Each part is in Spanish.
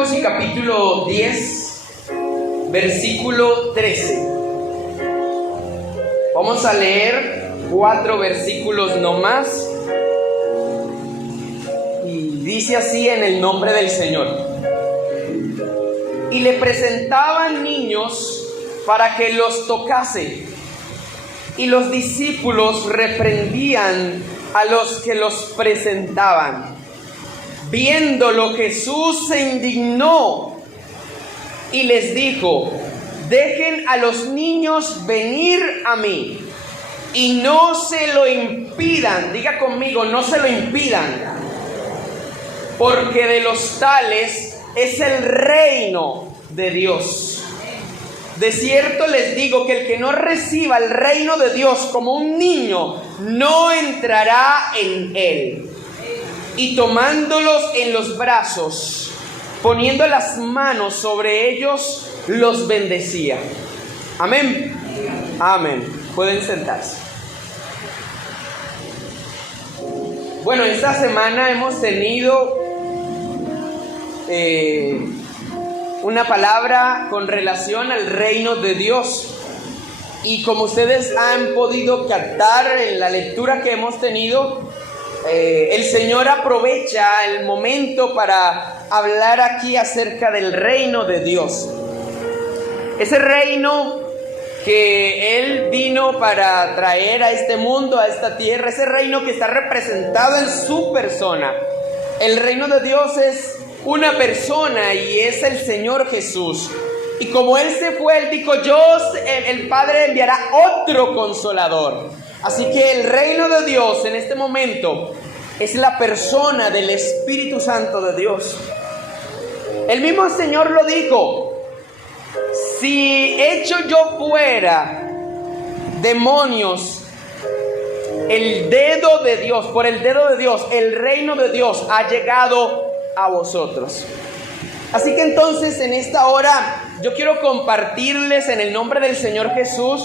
Marcos y capítulo 10, versículo 13. Vamos a leer 4 versículos nomás. Y dice así en el nombre del Señor. Y le presentaban niños para que los tocase. Y los discípulos reprendían a los que los presentaban. Viéndolo, Jesús se indignó y les dijo: dejen a los niños venir a mí y no se lo impidan. Diga conmigo, no se lo impidan, porque de los tales es el reino de Dios. De cierto les digo que el que no reciba el reino de Dios como un niño, no entrará en él. Y tomándolos en los brazos, poniendo las manos sobre ellos, los bendecía. Amén. Amén. Pueden sentarse. Bueno, esta semana hemos tenido una palabra con relación al reino de Dios. Y como ustedes han podido captar en la lectura que hemos tenido, el Señor aprovecha el momento para hablar aquí acerca del reino de Dios. Ese reino que Él vino para traer a este mundo, a esta tierra, ese reino que está representado en su persona. El reino de Dios es una persona y es el Señor Jesús. Y como Él se fue, Él dijo: el Padre enviará otro consolador. Así que el reino de Dios en este momento es la persona del Espíritu Santo de Dios. El mismo Señor lo dijo: si echo yo fuera demonios, el dedo de Dios, por el dedo de Dios, el reino de Dios ha llegado a vosotros. Así que entonces en esta hora yo quiero compartirles en el nombre del Señor Jesús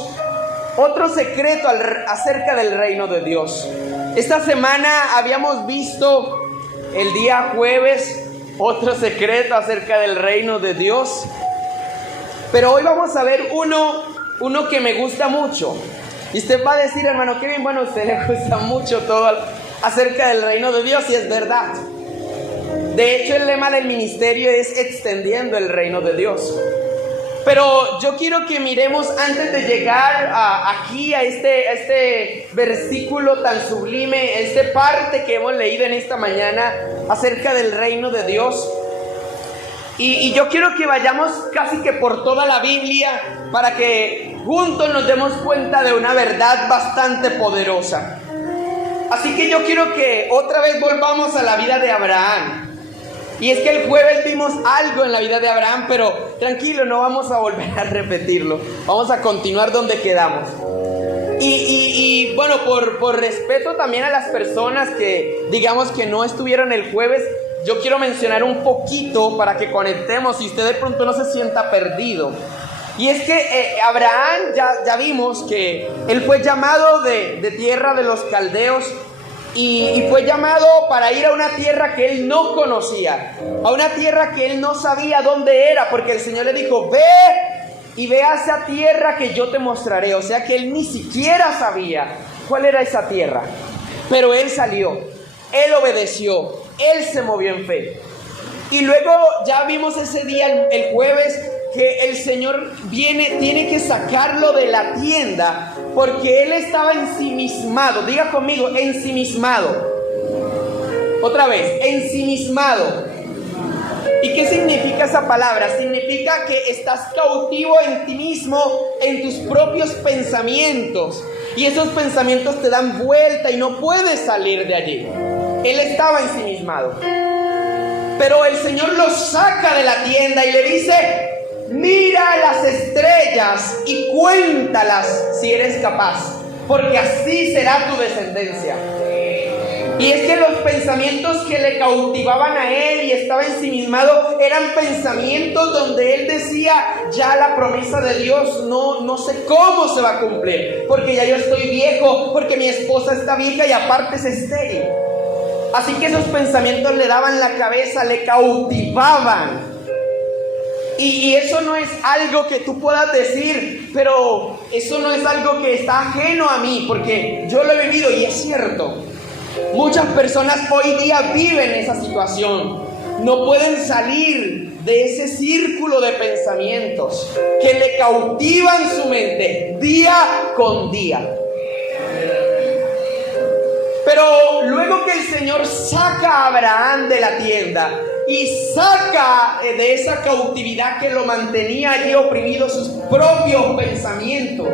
otro secreto acerca del reino de Dios. Esta semana habíamos visto el día jueves otro secreto acerca del reino de Dios. Pero hoy vamos a ver uno que me gusta mucho. Y usted va a decir: hermano Kevin, bueno, a usted le gusta mucho todo acerca del reino de Dios, y es verdad. De hecho, el lema del ministerio es extendiendo el reino de Dios. Pero yo quiero que miremos, antes de llegar aquí a este versículo tan sublime, esta parte que hemos leído en esta mañana acerca del reino de Dios. Y yo quiero que vayamos casi que por toda la Biblia para que juntos nos demos cuenta de una verdad bastante poderosa. Así que yo quiero que otra vez volvamos a la vida de Abraham. Y es que el jueves vimos algo en la vida de Abraham, pero tranquilo, no vamos a volver a repetirlo. Vamos a continuar donde quedamos. Y bueno, por respeto también a las personas que digamos que no estuvieron el jueves, yo quiero mencionar un poquito para que conectemos y usted de pronto no se sienta perdido. Y es que Abraham, ya vimos que él fue llamado de tierra de los caldeos. Y fue llamado para ir a una tierra que él no conocía, a una tierra que él no sabía dónde era, porque el Señor le dijo: ve y ve a esa tierra que yo te mostraré. O sea que él ni siquiera sabía cuál era esa tierra. Pero él salió, él obedeció, él se movió en fe. Y luego ya vimos ese día, el jueves, que el Señor tiene que sacarlo de la tienda, porque él estaba ensimismado. Diga conmigo, ensimismado. Otra vez, ensimismado. ¿Y qué significa esa palabra? Significa que estás cautivo en ti mismo, en tus propios pensamientos. Y esos pensamientos te dan vuelta y no puedes salir de allí. Él estaba ensimismado. Pero el Señor lo saca de la tienda y le dice: mira las estrellas y cuéntalas si eres capaz, porque así será tu descendencia. Y es que los pensamientos que le cautivaban a él y estaba ensimismado eran pensamientos donde él decía: ya la promesa de Dios no sé cómo se va a cumplir, porque ya yo estoy viejo, porque mi esposa está vieja y aparte es estéril. Así que esos pensamientos le daban la cabeza, le cautivaban. Y eso no es algo que tú puedas decir, pero eso no es algo que está ajeno a mí, porque yo lo he vivido y es cierto. Muchas personas hoy día viven esa situación. No pueden salir de ese círculo de pensamientos que le cautivan su mente día con día. Pero luego que el Señor saca a Abraham de la tienda y saca de esa cautividad que lo mantenía allí oprimido sus propios pensamientos,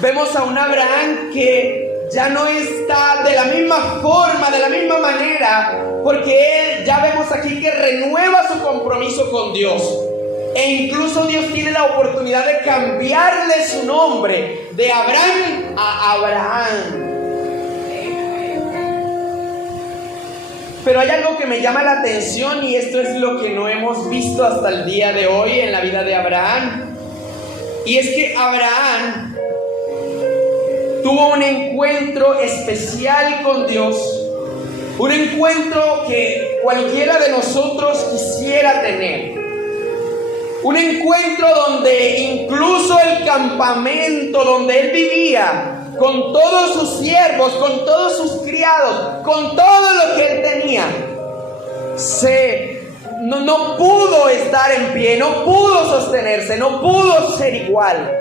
vemos a un Abraham que ya no está de la misma forma, de la misma manera, porque él, ya vemos aquí que renueva su compromiso con Dios. E incluso Dios tiene la oportunidad de cambiarle su nombre de Abraham a Abraham. Pero hay algo que me llama la atención, y esto es lo que no hemos visto hasta el día de hoy en la vida de Abraham. Y es que Abraham tuvo un encuentro especial con Dios, un encuentro que cualquiera de nosotros quisiera tener. Un encuentro donde incluso el campamento donde él vivía, con todos sus siervos, con todos sus criados, con todo lo que él tenía, no pudo estar en pie, no pudo sostenerse, no pudo ser igual.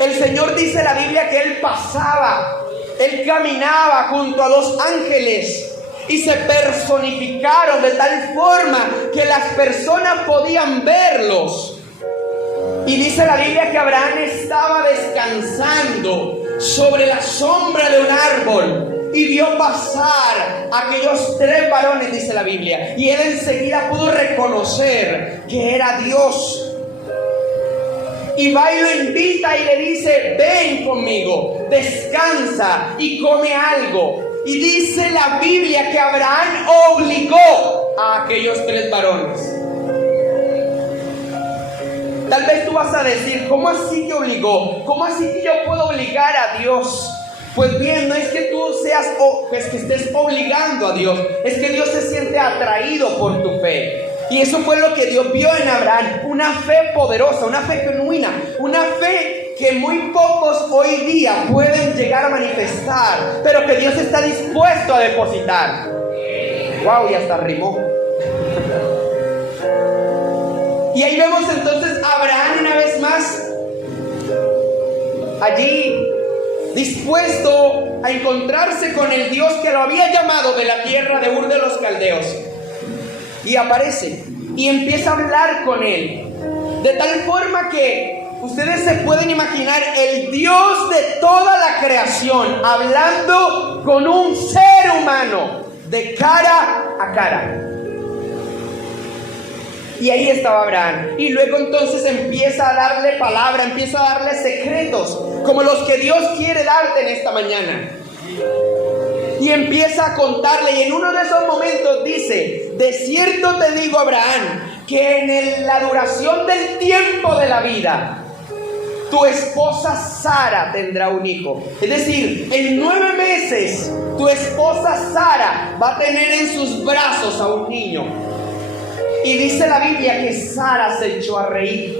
El Señor dice en la Biblia que él pasaba, él caminaba junto a dos ángeles y se personificaron de tal forma que las personas podían verlos. Y dice la Biblia que Abraham estaba descansando sobre la sombra de un árbol y vio pasar aquellos 3 varones, dice la Biblia, y él enseguida pudo reconocer que era Dios. Y va y lo invita y le dice: ven conmigo, descansa y come algo. Y dice la Biblia que Abraham obligó a aquellos 3 varones. Tal vez tú vas a decir: ¿cómo así que obligó? ¿Cómo así que yo puedo obligar a Dios? Pues bien, no es que tú que estés obligando a Dios, es que Dios se siente atraído por tu fe. Y eso fue lo que Dios vio en Abraham, una fe poderosa, una fe genuina, una fe que muy pocos hoy día pueden llegar a manifestar, pero que Dios está dispuesto a depositar. Wow, y hasta rimó. Y ahí vemos entonces a Abraham una vez más allí dispuesto a encontrarse con el Dios que lo había llamado de la tierra de Ur de los Caldeos. Y aparece y empieza a hablar con él, de tal forma que ustedes se pueden imaginar el Dios de toda la creación hablando con un ser humano de cara a cara. Y ahí estaba Abraham. Y luego entonces empieza a darle palabra, empieza a darle secretos, como los que Dios quiere darte en esta mañana. Y empieza a contarle, y en uno de esos momentos dice: de cierto te digo, Abraham, que en la duración del tiempo de la vida, tu esposa Sara tendrá un hijo. Es decir, en 9 meses, tu esposa Sara va a tener en sus brazos a un niño. Y dice la Biblia que Sara se echó a reír,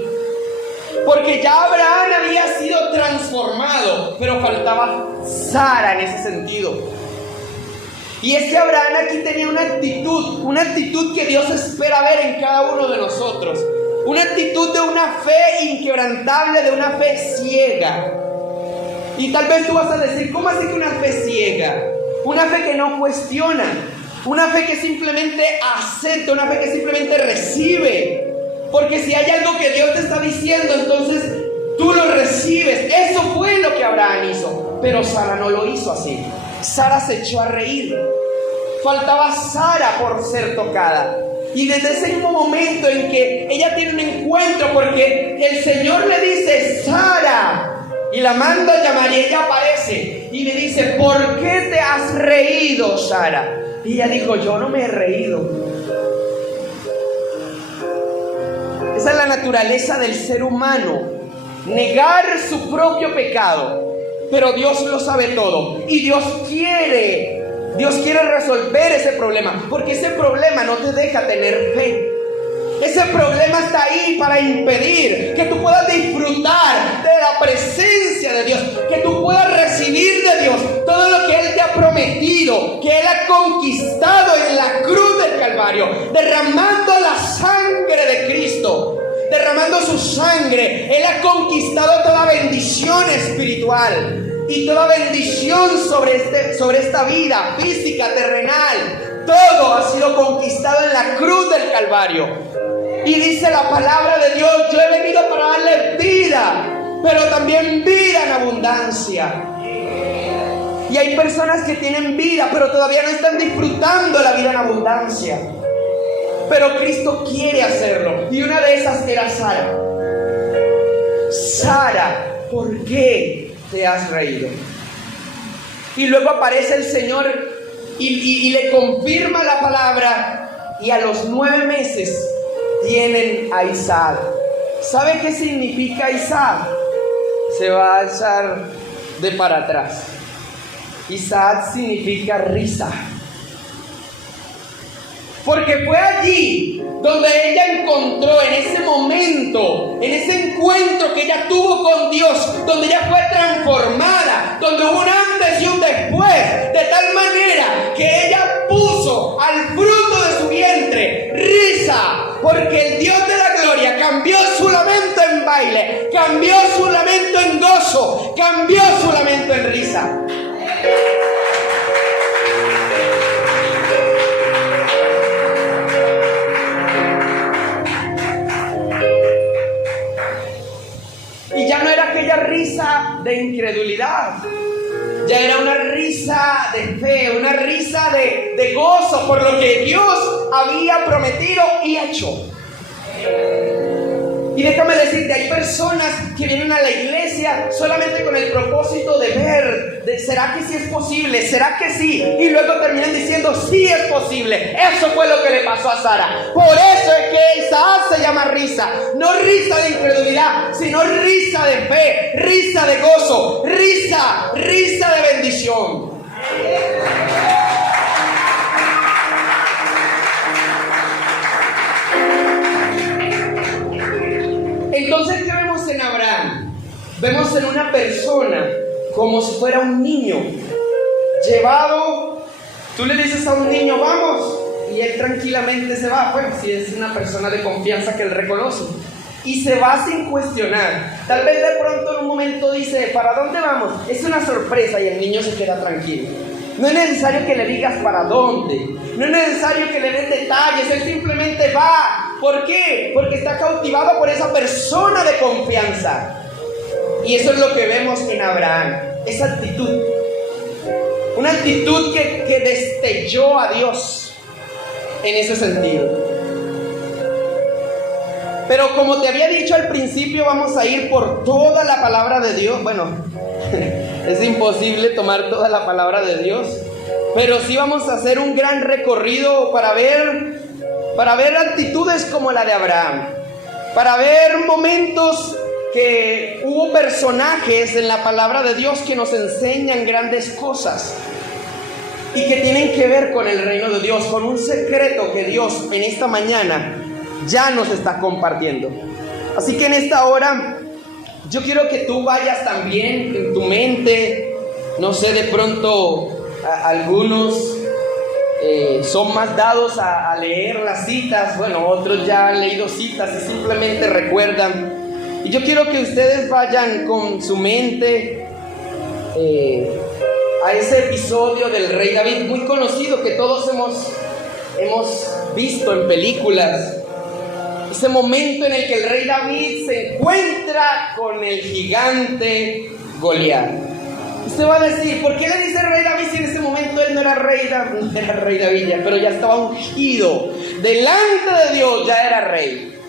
porque ya Abraham había sido transformado, pero faltaba Sara en ese sentido. Y es que Abraham aquí tenía una actitud que Dios espera ver en cada uno de nosotros. Una actitud de una fe inquebrantable, de una fe ciega. Y tal vez tú vas a decir: ¿cómo así que una fe ciega? Una fe que no cuestiona, una fe que simplemente acepta, una fe que simplemente recibe. Porque si hay algo que Dios te está diciendo, entonces tú lo recibes. Eso fue lo que Abraham hizo. Pero Sara no lo hizo así. Sara se echó a reír. Faltaba Sara por ser tocada. Y desde ese mismo momento en que ella tiene un encuentro, porque el Señor le dice: Sara, y la manda a llamar, y ella aparece y le dice: ¿por qué te has reído, Sara? Y ella dijo: yo no me he reído. Esa es la naturaleza del ser humano, negar su propio pecado. Pero Dios lo sabe todo, y Dios quiere resolver ese problema, porque ese problema no te deja tener fe. Ese problema está ahí para impedir que tú puedas disfrutar de la presencia de Dios, que tú puedas recibir de Dios todo lo que Él te ha prometido, que Él ha conquistado en la cruz del Calvario, derramando la sangre de Cristo, derramando su sangre. Él ha conquistado toda bendición espiritual y toda bendición sobre esta vida física, terrenal. Todo ha sido conquistado en la cruz del Calvario. Y dice la palabra de Dios: yo he venido para darle vida, pero también vida en abundancia. Y hay personas que tienen vida, pero todavía no están disfrutando la vida en abundancia. Pero Cristo quiere hacerlo. Y una de esas era Sara. Sara, ¿por qué te has reído? Y luego aparece el Señor y le confirma la palabra. Y a los 9 meses tienen a Isaac. ¿Sabe qué significa Isaac? Se va a echar de para atrás. Isaac significa risa. Porque fue allí donde ella encontró, en ese momento, en ese encuentro que ella tuvo con Dios, donde ella fue transformada, donde hubo un antes y un después, de tal manera que ella puso al fruto de su vientre risa, porque el Dios de la gloria cambió su lamento en baile, cambió su lamento en gozo, cambió su lamento en risa. Y ya no era aquella risa de incredulidad, ya era una risa de fe, una risa de gozo por lo que Dios había prometido y hecho. Y déjame decirte, hay personas que vienen a la iglesia solamente con el propósito de ver, ¿será que sí es posible? ¿Será que sí? Y luego terminan diciendo, sí es posible. Eso fue lo que le pasó a Sara. Por eso es que Isaac se llama risa. No risa de incredulidad, sino risa de fe, risa de gozo, risa de bendición. Entonces, ¿qué vemos en Abraham? Vemos en una persona como si fuera un niño llevado. Tú le dices a un niño, vamos, y él tranquilamente se va, pues si es una persona de confianza que él reconoce, y se va sin cuestionar. Tal vez de pronto en un momento dice, ¿para dónde vamos? Es una sorpresa y el niño se queda tranquilo. No es necesario que le digas para dónde, no es necesario que le des detalles, él simplemente va. ¿Por qué? Porque está cautivado por esa persona de confianza. Y eso es lo que vemos en Abraham, esa actitud. Una actitud que destelló a Dios en ese sentido. Pero como te había dicho al principio, vamos a ir por toda la palabra de Dios. Bueno, es imposible tomar toda la palabra de Dios, pero sí vamos a hacer un gran recorrido para ver actitudes como la de Abraham, para ver momentos que hubo personajes en la palabra de Dios que nos enseñan grandes cosas y que tienen que ver con el reino de Dios, con un secreto que Dios en esta mañana ya nos está compartiendo. Así que en esta hora yo quiero que tú vayas también en tu mente, no sé, de pronto algunos son más dados a leer las citas, bueno, otros ya han leído citas y simplemente recuerdan. Y yo quiero que ustedes vayan con su mente a ese episodio del rey David, muy conocido, que todos hemos visto en películas. Ese momento en el que el rey David se encuentra con el gigante Goliat. Usted va a decir, ¿por qué le dice rey David si en ese momento él no era rey David, pero ya estaba ungido? Delante de Dios ya era rey.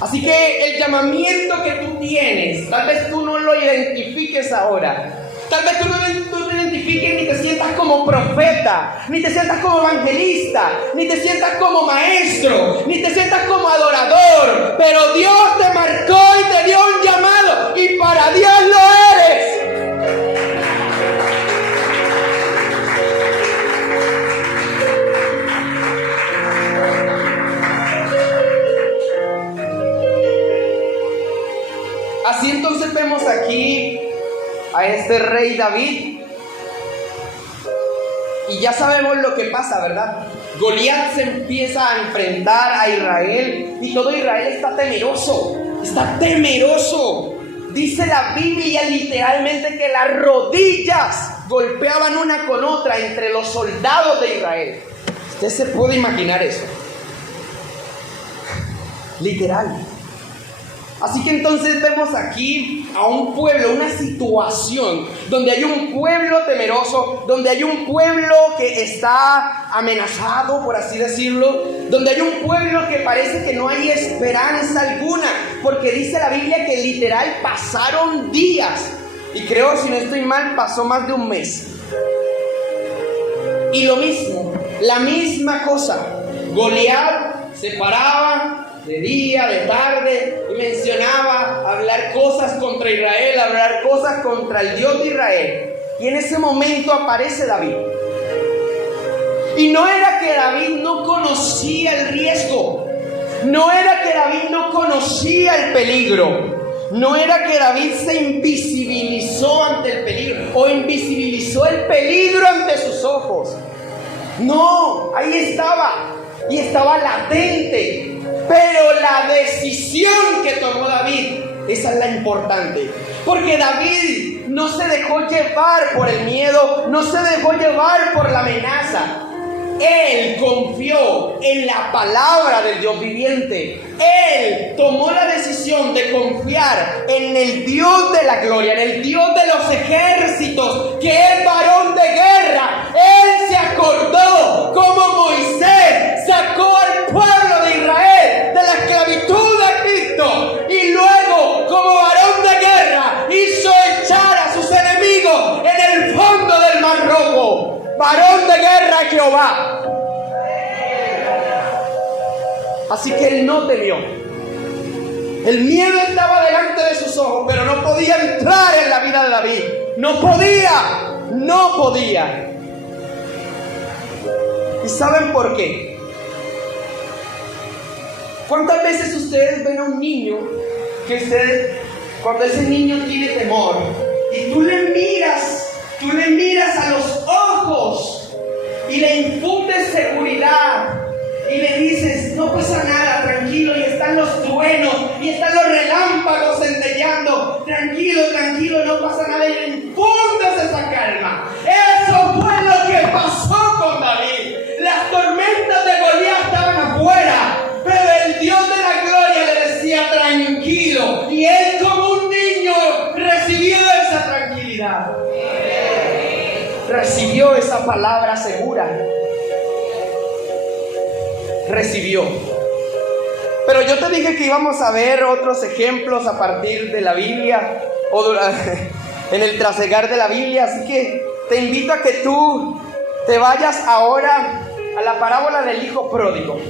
Así que el llamamiento que tú tienes, tal vez tú no lo identifiques ahora. Tal vez tú no te identifiques ni te sientas como profeta, ni te sientas como evangelista, ni te sientas como maestro, ni te sientas como adorador. Pero Dios te marcó y te dio un llamado y para Dios lo eres. Así entonces vemos aquí a este rey David. Y ya sabemos lo que pasa, ¿verdad? Goliat se empieza a enfrentar a Israel y todo Israel está temeroso. Está temeroso. Dice la Biblia literalmente que las rodillas golpeaban una con otra entre los soldados de Israel. Usted se puede imaginar eso. Literal. Así que entonces vemos aquí a un pueblo, una situación donde hay un pueblo temeroso, donde hay un pueblo que está amenazado, por así decirlo, donde hay un pueblo que parece que no hay esperanza alguna, porque dice la Biblia que literal pasaron días, y creo, si no estoy mal, pasó más de un mes. Y lo mismo, la misma cosa, Goliat se paraba de día, de tarde, y mencionaba hablar cosas contra Israel, hablar cosas contra el Dios de Israel. Y en ese momento aparece David. Y no era que David no conocía el riesgo, no era que David no conocía el peligro, no era que David se invisibilizó ante el peligro o invisibilizó el peligro ante sus ojos. No, ahí estaba, y estaba latente. Pero la decisión que tomó David, esa es la importante. Porque David no se dejó llevar por el miedo, no se dejó llevar por la amenaza. Él confió en la palabra del Dios viviente. Él tomó la decisión de confiar en el Dios de la gloria, en el Dios de los ejércitos, que es varón de guerra. Él se acordó como Moisés sacó al pueblo de Israel de la esclavitud de Egipto, y luego como varón de guerra hizo echar a sus enemigos en el fondo del Mar Rojo. Varón de guerra Jehová. Así que él no temió. El miedo estaba delante de sus ojos, pero no podía entrar en la vida de David. No podía. ¿Y saben por qué? ¿Cuántas veces ustedes ven a un niño cuando ese niño tiene temor, y tú le miras a los ojos y le infundes seguridad y le dices, no pasa nada, tranquilo, y están los truenos y están los relámpagos centelleando, tranquilo, no pasa nada, y le infundes esa calma? Eso fue lo que pasó con David. Las tormentas de Goliat estaban afuera, pero el Dios de la gloria le decía tranquilo, y él como un niño recibió esa tranquilidad. Recibió esa palabra segura. Recibió. Pero yo te dije que íbamos a ver otros ejemplos a partir de la Biblia o en el trasegar de la Biblia. Así que te invito a que tú te vayas ahora a la parábola del hijo pródigo.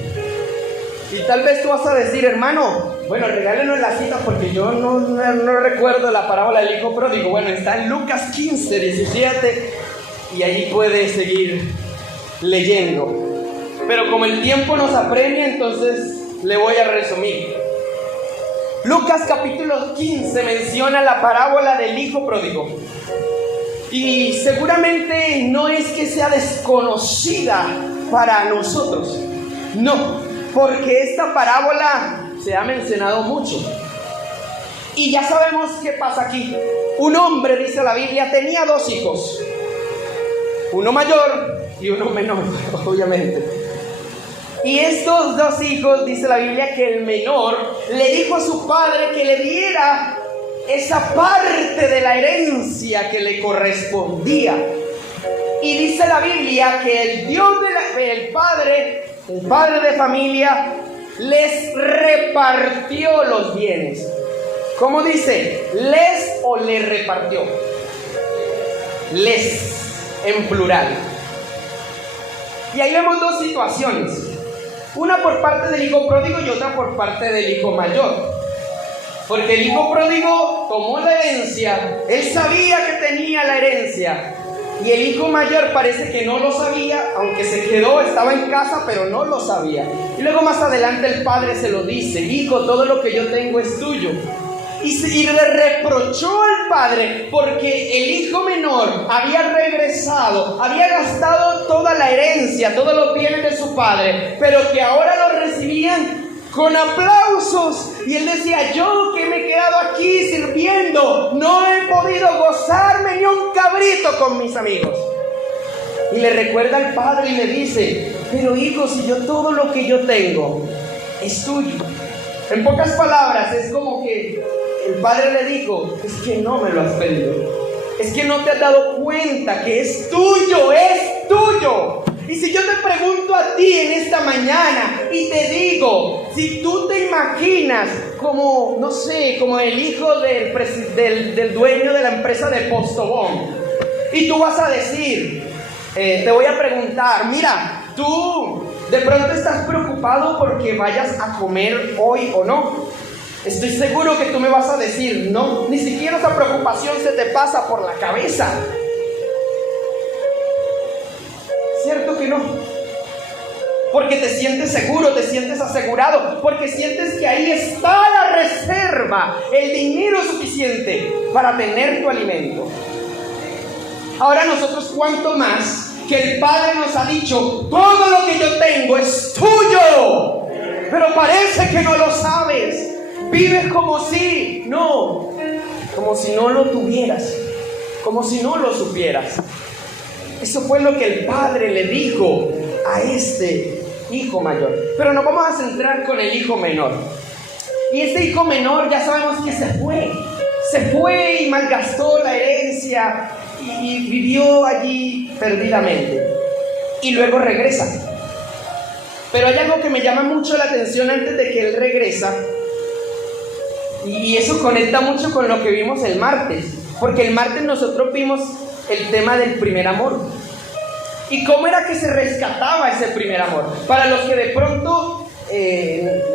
Y tal vez tú vas a decir, hermano, bueno, regálenos la cita porque yo no recuerdo la parábola del hijo pródigo. Bueno, está en Lucas 15, 17 y allí puedes seguir leyendo. Pero como el tiempo nos apremia, entonces le voy a resumir. Lucas capítulo 15 menciona la parábola del hijo pródigo. Y seguramente no es que sea desconocida para nosotros. No, porque esta parábola se ha mencionado mucho. Y ya sabemos qué pasa aquí. Un hombre, dice la Biblia, tenía 2 hijos. Uno mayor y uno menor, obviamente. Y estos 2 hijos, dice la Biblia, que el menor le dijo a su padre que le diera esa parte de la herencia que le correspondía. Y dice la Biblia que el Dios el padre de familia, les repartió los bienes. ¿Cómo dice? ¿Les o le repartió? Les, en plural. Y ahí vemos 2 situaciones. Una por parte del hijo pródigo y otra por parte del hijo mayor. Porque el hijo pródigo tomó la herencia, él sabía que tenía la herencia, y el hijo mayor parece que no lo sabía, aunque se quedó, estaba en casa, pero no lo sabía. Y luego más adelante el padre se lo dice: hijo, todo lo que yo tengo es tuyo. y le reprochó al padre porque el hijo menor había regresado, había gastado toda la herencia, todos los bienes de su padre, pero que ahora lo recibían con aplausos. Y él decía: yo que me he quedado aquí sirviendo, no he podido gozarme ni un cabrito con mis amigos. Y le recuerda al padre y le dice: pero hijo, si yo todo lo que yo tengo es tuyo. En pocas palabras, es como que el padre le dijo: es que no me lo has pedido, es que no te has dado cuenta que es tuyo, es tuyo. Y si yo te pregunto a ti en esta mañana y te digo, si tú te imaginas como, no sé, como el hijo del dueño de la empresa de Postobón, y tú vas a decir, te voy a preguntar: mira, tú de pronto estás preocupado porque vayas a comer hoy o no. Estoy seguro que tú me vas a decir: no, ni siquiera esa preocupación se te pasa por la cabeza. ¿Cierto que no? Porque te sientes seguro, te sientes asegurado, porque sientes que ahí está la reserva, el dinero suficiente para tener tu alimento. Ahora nosotros, cuánto más que el Padre nos ha dicho: todo lo que yo tengo es tuyo, pero parece que no lo sabes. Vives como si no lo tuvieras, como si no lo supieras. Eso fue lo que el padre le dijo a este hijo mayor. Pero nos vamos a centrar con el hijo menor. Y este hijo menor ya sabemos que se fue y malgastó la herencia y vivió allí perdidamente. Y luego regresa. Pero hay algo que me llama mucho la atención antes de que él regresa. Y eso conecta mucho con lo que vimos el martes. Porque el martes nosotros vimos el tema del primer amor. ¿Y cómo era que se rescataba ese primer amor? Para los que de pronto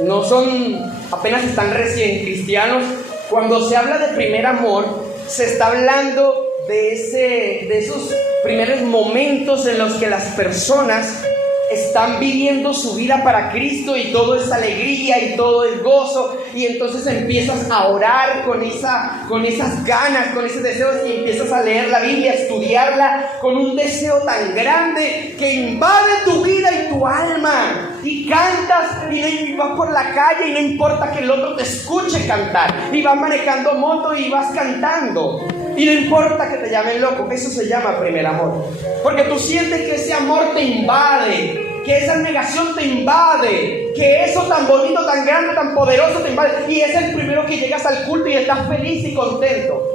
no son, apenas están recién cristianos, cuando se habla de primer amor, se está hablando de esos primeros momentos en los que las personas están viviendo su vida para Cristo y todo es alegría y todo es gozo, y entonces empiezas a orar con esas ganas, con esos deseos, y empiezas a leer la Biblia, a estudiarla con un deseo tan grande que invade tu vida y tu alma, y cantas y vas por la calle y no importa que el otro te escuche cantar, y vas manejando moto y vas cantando y no importa que te llamen loco. Eso se llama primer amor, porque tú sientes que ese amor te invade, que esa negación te invade, que eso tan bonito, tan grande, tan poderoso te invade, y es el primero que llegas al culto y estás feliz y contento.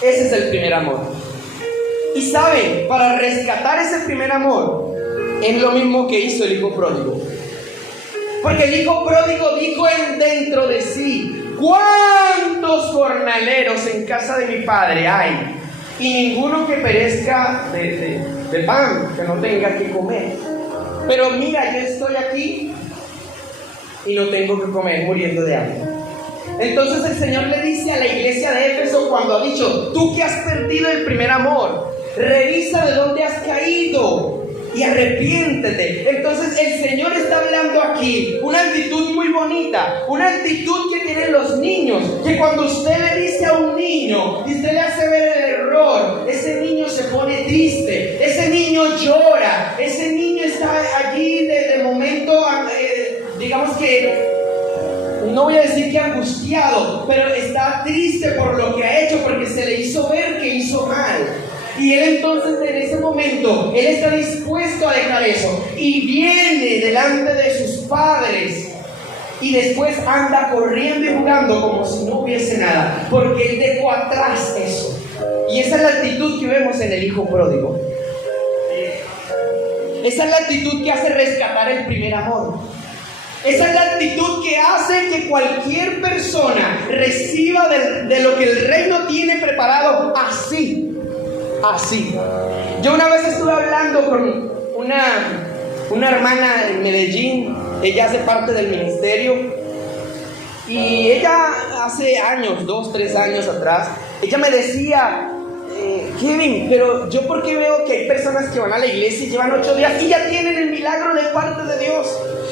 Ese es el primer amor. Y saben, para rescatar ese primer amor es lo mismo que hizo el hijo pródigo, porque el hijo pródigo dijo dentro de sí: ¿cuántos jornaleros en casa de mi padre hay? Y ninguno que perezca de pan, que no tenga que comer. Pero mira, yo estoy aquí y no tengo que comer, muriendo de hambre. Entonces el Señor le dice a la iglesia de Éfeso, cuando ha dicho: tú que has perdido el primer amor, revisa de dónde has caído y arrepiéntete. Entonces el Señor está hablando aquí una actitud muy bonita, una actitud que tienen los niños, que cuando usted le dice a un niño y usted le hace ver el error, ese niño se pone triste, ese niño llora, ese niño está allí de momento, digamos que, no voy a decir que angustiado, pero está triste por lo que ha hecho, porque se le hizo ver que hizo mal. Y él entonces en ese momento, él está dispuesto a dejar eso y viene delante de sus padres y después anda corriendo y jugando como si no hubiese nada, porque él dejó atrás eso. Y esa es la actitud que vemos en el hijo pródigo. Esa es la actitud que hace rescatar el primer amor. Esa es la actitud que hace que cualquier persona reciba de lo que el reino tiene preparado así. Yo una vez estuve hablando con una hermana en Medellín. Ella hace parte del ministerio, y ella hace años, 2-3 años atrás, ella me decía: Kevin, pero yo porque veo que hay personas que van a la iglesia y llevan 8 días y ya tienen el milagro de parte de Dios.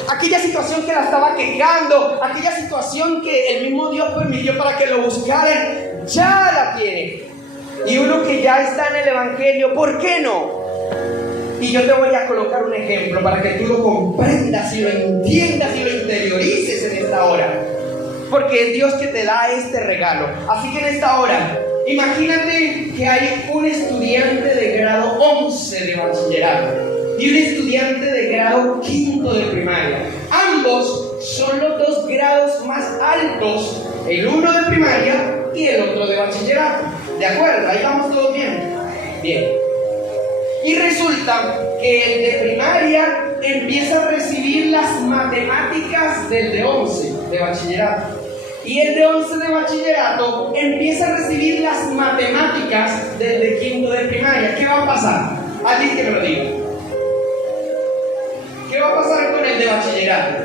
aquella situación que la estaba quejando, aquella situación que el mismo Dios permitió para que lo buscaran, ya la tiene. Y uno que ya está en el Evangelio, ¿por qué no? Y yo te voy a colocar un ejemplo para que tú lo comprendas y lo entiendas y lo interiorices en esta hora. Porque es Dios que te da este regalo. Así que en esta hora, imagínate que hay un estudiante de grado 11 de bachillerato y un estudiante de grado 5 de primaria. Ambos son los dos grados más altos, el uno de primaria y el otro de bachillerato. ¿De acuerdo? Ahí vamos todos bien. Bien. Y resulta que el de primaria empieza a recibir las matemáticas del de 11 de bachillerato. Y el de 11 de bachillerato empieza a recibir las matemáticas del de 5 de primaria. ¿Qué va a pasar? Alguien que me lo diga. ¿Qué va a pasar con el de bachillerato?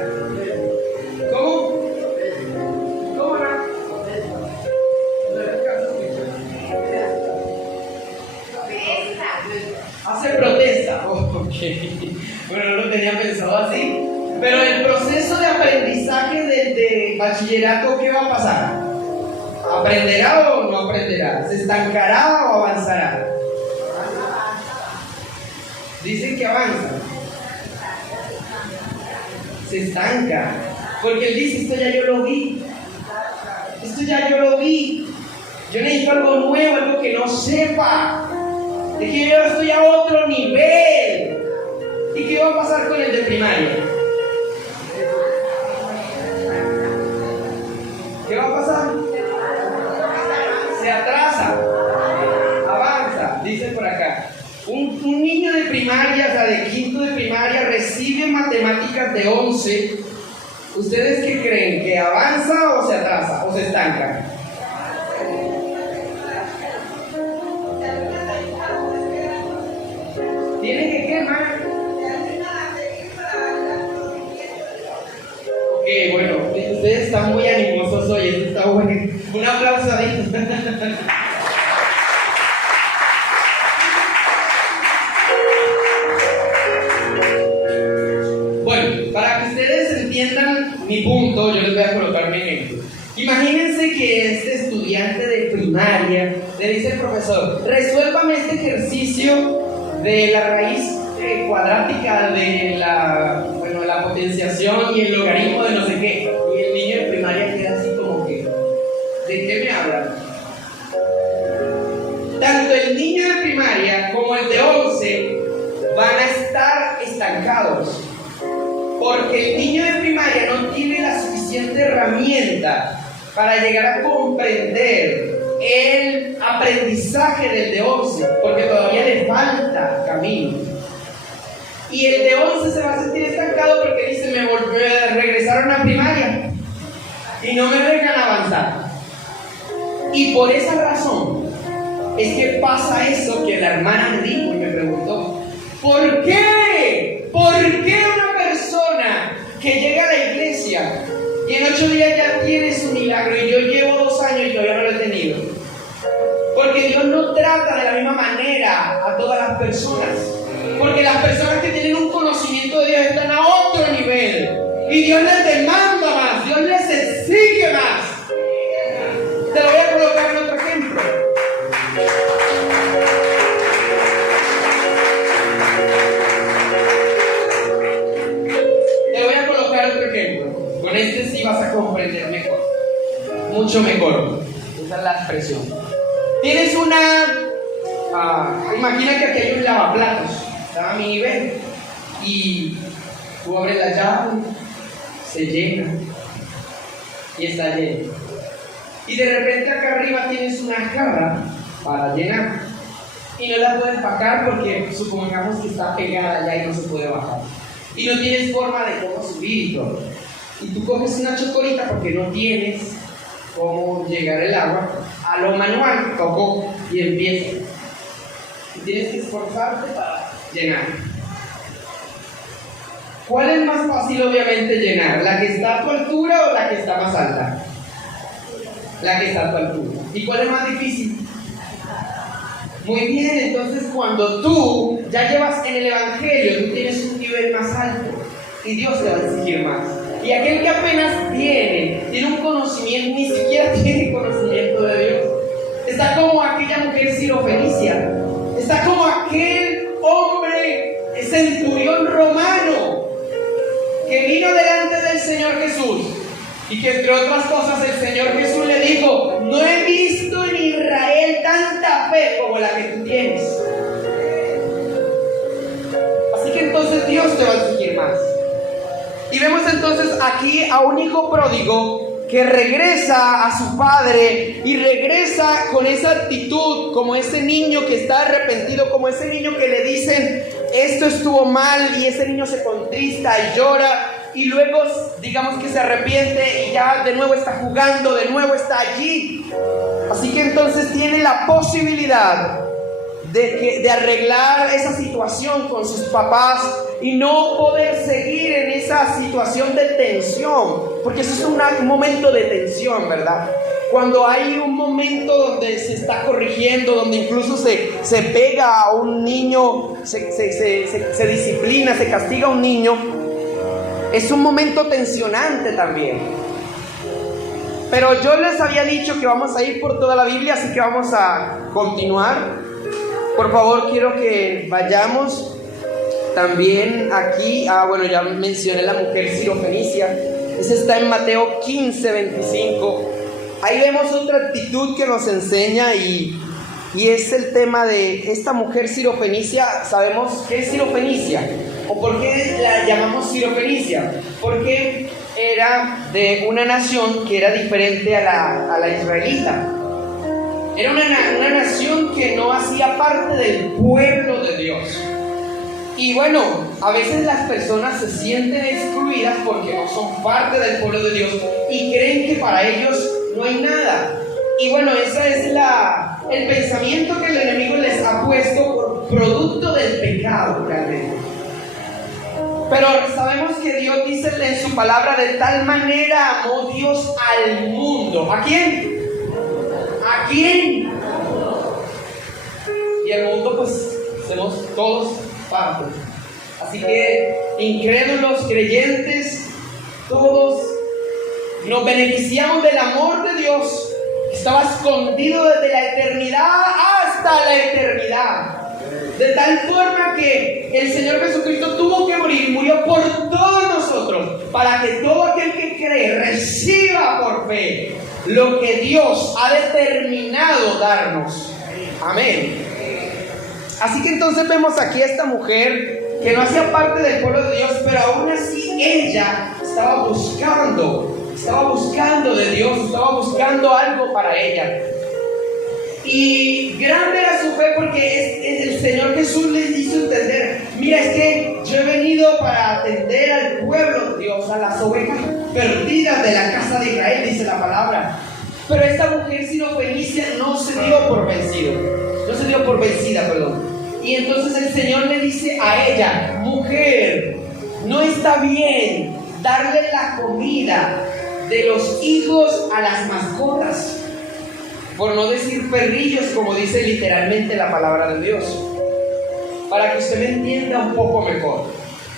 ¿Cómo? ¿Cómo no? Hace protesta. Bueno, no lo tenía pensado así. Pero el proceso de aprendizaje del de bachillerato, ¿qué va a pasar? ¿Aprenderá o no aprenderá? ¿Se estancará o avanzará? Dicen que avanza. Se estanca. Porque él dice, esto ya yo lo vi. Esto ya yo lo vi. Yo necesito algo nuevo, algo que no sepa. Es que yo estoy a otro nivel. ¿Y qué va a pasar con el de primaria? ¿Qué va a pasar? Se atrasa. Avanza, dice por acá. Un niño de primaria, o sea, de 5 de primaria, recibe matemáticas de 11. ¿Ustedes qué creen? ¿Que avanza o se atrasa? ¿O se estanca? ¿Tiene que quemar? Ok, bueno, ustedes están muy animosos hoy, eso está bueno. Un aplauso ahí. Bueno, para que ustedes entiendan mi punto, yo les voy a colocar mi ejemplo. Imagínense que este estudiante de primaria le dice al profesor, resuélvame este ejercicio de la raíz cuadrática de la potenciación y el logaritmo de no sé qué. Y el niño de primaria queda así como que, ¿de qué me hablan? Tanto el niño de primaria como el de 11 van a estar estancados. Porque el niño de primaria no tiene la suficiente herramienta para llegar a comprender el aprendizaje del de 11, porque todavía le falta camino. Y el de 11 se va a sentir estancado porque dice, regresaron a primaria y no me dejan avanzar. Y por esa razón es que pasa eso que la hermana me dijo y me preguntó, ¿por qué? ¿Por qué una persona que llega a la iglesia y en 8 días ya tiene su milagro y yo llevo 2 años y todavía no lo he tenido? Porque Dios no trata de la misma manera a todas las personas. Porque las personas que tienen un conocimiento de Dios están a otro nivel. Y Dios les demanda más, Dios les exige más. Te lo voy a colocar en otro ejemplo. Te voy a colocar otro ejemplo. Con este sí vas a comprender mejor. Mucho mejor. Esa es la expresión. Tienes imagina que aquí hay un lavaplatos. Está a mi nivel y tú abres la llave, se llena y está lleno. Y de repente acá arriba tienes una jarra para llenar y no la puedes bajar porque supongamos que está pegada ya y no se puede bajar. Y no tienes forma de cómo subir y todo. Y tú coges una chocorita porque no tienes cómo llegar el agua a lo manual, tocó y empieza. Y tienes que esforzarte para llenar. ¿Cuál es más fácil obviamente llenar? ¿La que está a tu altura o la que está más alta? La que está a tu altura. ¿Y cuál es más difícil? Muy bien, entonces cuando tú ya llevas en el Evangelio, tú tienes un nivel más alto. y Dios le va a exigir más. Y aquel que apenas tiene un conocimiento, ni siquiera tiene conocimiento de Dios. Está como aquella mujer sirofenicia, está como aquel hombre centurión romano que vino delante del Señor Jesús y que entre otras cosas el Señor Jesús le dijo: no he visto en Israel tanta fe como la que tú tienes. Así que entonces Dios te va a exigir más. Y vemos entonces aquí a un hijo pródigo que regresa a su padre y regresa con esa actitud, como ese niño que está arrepentido, como ese niño que le dicen esto estuvo mal, y ese niño se contrista y llora, y luego digamos que se arrepiente y ya de nuevo está jugando, de nuevo está allí. Así que entonces tiene la posibilidad de arreglar esa situación con sus papás y no poder seguir en esa situación de tensión, porque eso es un momento de tensión, ¿verdad? Cuando hay un momento donde se está corrigiendo, donde incluso se pega a un niño, se disciplina, se castiga a un niño, es un momento tensionante también. Pero yo les había dicho que vamos a ir por toda la Biblia, así que vamos a continuar. Por favor, quiero que vayamos también aquí. Bueno, ya mencioné la mujer sirofenicia. Ese está en Mateo 15, 25. Ahí vemos otra actitud que nos enseña y es el tema de esta mujer sirofenicia. ¿Sabemos qué es sirofenicia? ¿O por qué la llamamos sirofenicia? Porque era de una nación que era diferente a la israelita. Era una nación que no hacía parte del pueblo de Dios. Y bueno, a veces las personas se sienten excluidas porque no son parte del pueblo de Dios y creen que para ellos no hay nada. Y bueno, ese es el pensamiento que el enemigo les ha puesto por producto del pecado realmente. Pero sabemos que Dios dice en su palabra: de tal manera amó Dios al mundo. ¿A quién? ¿A quién? Y el mundo, pues, somos todos parte. Así que, incrédulos, creyentes, todos nos beneficiamos del amor de Dios. Estaba escondido desde la eternidad hasta la eternidad. De tal forma que el Señor Jesucristo tuvo que morir, murió por todos nosotros, para que todo aquel que cree reciba por fe lo que Dios ha determinado darnos. Amén. Así que entonces vemos aquí a esta mujer que no hacía parte del pueblo de Dios, pero aún así ella estaba buscando de Dios, estaba buscando algo para ella. Y grande era su fe, porque el Señor Jesús les hizo entender: mira, es que yo he venido para atender al pueblo de Dios, a las ovejas perdidas de la casa de Israel, dice la palabra. Pero esta mujer sirofenicia no se dio por vencida, perdón. Y entonces el Señor le dice a ella: mujer, no está bien darle la comida de los hijos a las mascotas, por no decir perrillos, como dice literalmente la palabra de Dios, para que usted me entienda un poco mejor.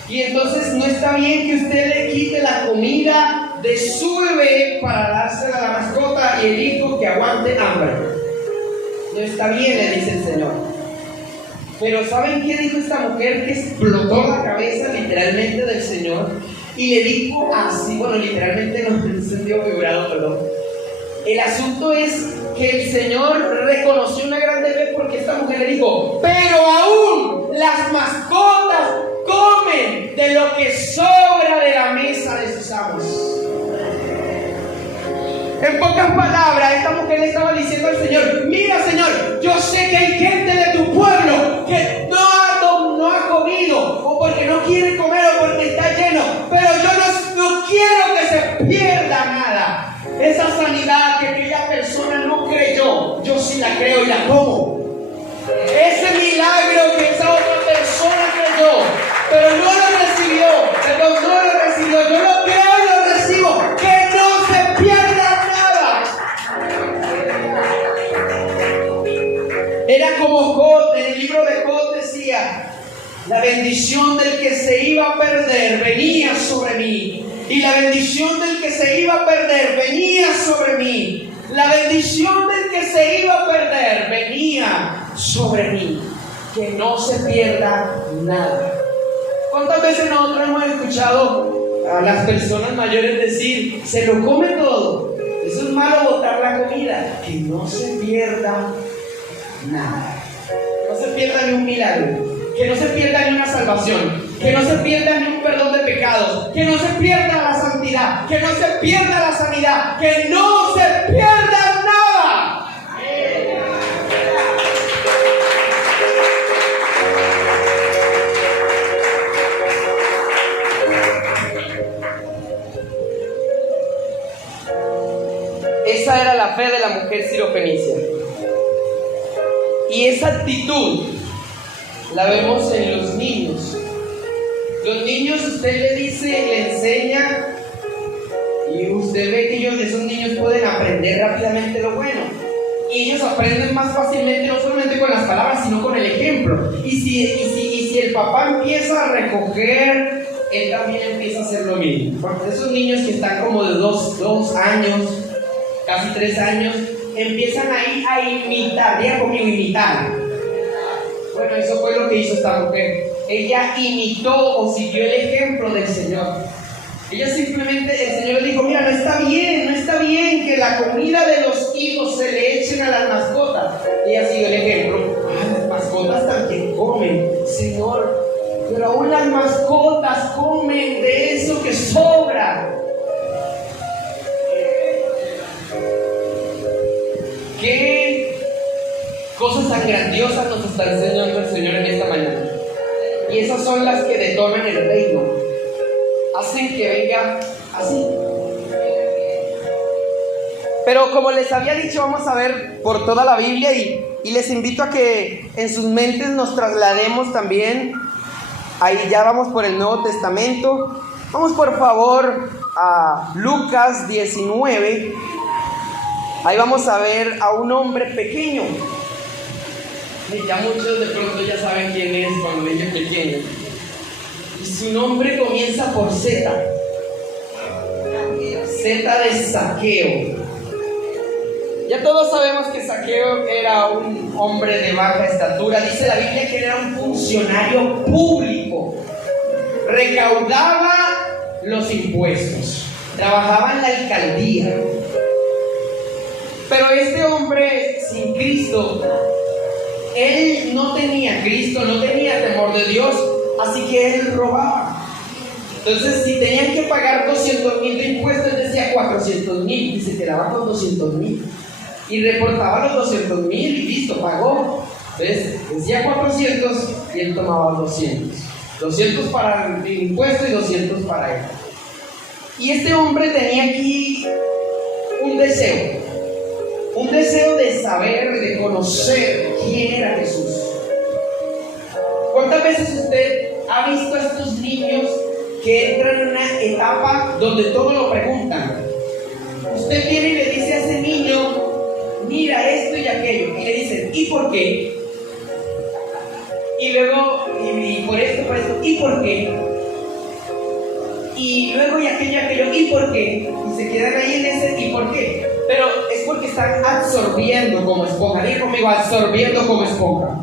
Y entonces no está bien que usted le quite la comida de su bebé para dársela a la mascota y el hijo que aguante hambre. No está bien, le dice el Señor. Pero ¿saben qué dijo esta mujer que explotó la cabeza literalmente del Señor? Y le dijo así, bueno, literalmente no, en un sentido figurado, perdón. El asunto es que el Señor reconoció una grande fe, porque esta mujer le dijo: pero aún las mascotas comen de lo que sobra de la mesa de sus amos. En pocas palabras, esta mujer le estaba diciendo al Señor: mira, Señor, yo sé que hay gente de tu pueblo que no ha comido, o porque no quiere comer, o porque está lleno, pero yo no quiero que se pierda nada. Esa sanidad que aquella persona no creyó, yo sí la creo y la como. Ese milagro que esa otra persona creyó, pero no lo recibió, yo lo creo y lo recibo. Que no se pierda nada. Era como Job, en el libro de Job decía La bendición del que se iba a perder venía sobre mí. Y la bendición del que se iba a perder venía sobre mí. La bendición del que se iba a perder venía sobre mí. Que no se pierda nada. ¿Cuántas veces nosotros hemos escuchado a las personas mayores decir, se lo come todo? Eso es malo, botar la comida. Que no se pierda nada. No se pierda ni un milagro. Que no se pierda ni una salvación. Que no se pierda ni un perdón de pecados. Que no se pierda la santidad. Que no se pierda la sanidad. Que no se pierda nada. Esa era la fe de la mujer sirofenicia. Y esa actitud la vemos en los niños. Los niños, usted le dice, le enseña, y usted ve que esos niños pueden aprender rápidamente lo bueno. Y ellos aprenden más fácilmente, no solamente con las palabras, sino con el ejemplo. Y si el papá empieza a recoger, él también empieza a hacer lo mismo. Porque esos niños que están como de 2 años, casi 3 años, empiezan ahí a imitar, diga conmigo, imitar. Bueno, eso fue lo que hizo esta mujer. Ella imitó o siguió el ejemplo del Señor. Ella simplemente, el Señor le dijo, mira, no está bien que la comida de los hijos se le echen a las mascotas. Ella siguió el ejemplo. Las mascotas también comen, Señor, pero aún las mascotas comen de eso que sobra. ¿Qué cosas tan grandiosas nos está enseñando el Señor en esta mañana? Y esas son las que detonan el reino, hacen que venga así. Pero como les había dicho, vamos a ver por toda la Biblia y les invito a que en sus mentes nos traslademos también. Ahí ya vamos por el Nuevo Testamento. Vamos por favor a Lucas 19. Ahí vamos a ver a un hombre pequeño. Ya muchos de pronto ya saben quién es cuando dije pequeño. Y su nombre comienza por Z. Z de Zaqueo. Ya todos sabemos que Zaqueo era un hombre de baja estatura. Dice la Biblia que era un funcionario público. Recaudaba los impuestos. Trabajaba en la alcaldía. Pero este hombre sin Cristo, él no tenía Cristo, no tenía temor de Dios, así que él robaba. Entonces, si tenían que pagar 200,000 de impuestos, él decía 400,000 y se quedaba con 200,000. Y reportaba los 200,000 y listo, pagó. Entonces, decía 400 y él tomaba 200. 200 para el impuesto y 200 para él. Y este hombre tenía aquí un deseo. Un deseo de saber, de conocer quién era Jesús. ¿Cuántas veces usted ha visto a estos niños que entran en una etapa donde todo lo preguntan? Usted viene y le dice a ese niño, mira esto y aquello, y le dicen, ¿y por qué? Y luego, y por esto, ¿y por qué? Y luego y aquello, ¿y por qué? Y se quedan ahí en ese, ¿y por qué? Pero es porque están absorbiendo como esponja. Diga conmigo, absorbiendo como esponja.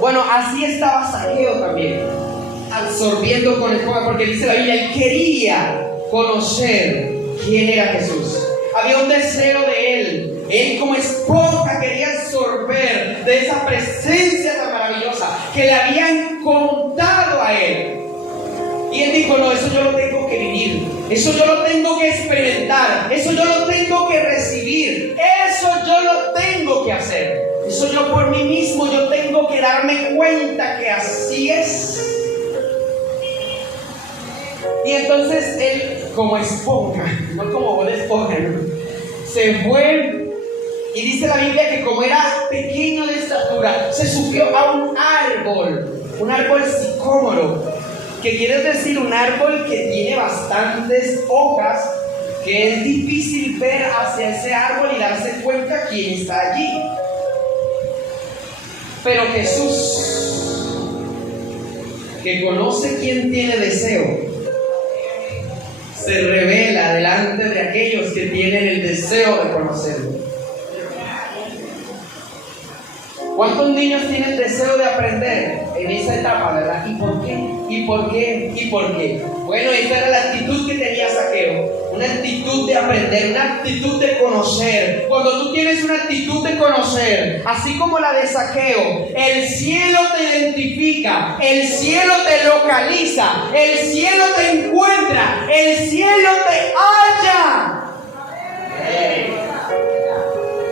Bueno, así estaba Zaqueo también, absorbiendo con esponja, porque dice la Biblia, él quería conocer quién era Jesús. Había un deseo de él. Él como esponja quería absorber de esa presencia tan maravillosa que le habían contado a él. Y él dijo, no, eso yo lo tengo que vivir, eso yo lo tengo que experimentar, eso yo lo tengo que recibir, eso yo lo tengo que hacer, eso yo por mí mismo, yo tengo que darme cuenta que así es. Y entonces él, como esponja, no como buena esponja, ¿no?, se fue. Y dice la Biblia que como era pequeño de estatura, se subió a un árbol sicómoro, que quiere decir un árbol que tiene bastantes hojas, que es difícil ver hacia ese árbol y darse cuenta quién está allí. Pero Jesús que conoce quién tiene deseo, se revela delante de aquellos que tienen el deseo de conocerlo. ¿Cuántos niños tienen deseo de aprender en esa etapa, verdad? ¿Y por qué? ¿Y por qué? ¿Y por qué? Bueno, esa era la actitud que tenía Zaqueo. Una actitud de aprender, una actitud de conocer. Cuando tú tienes una actitud de conocer, así como la de Zaqueo, el cielo te identifica, el cielo te localiza, el cielo te encuentra, el cielo te halla.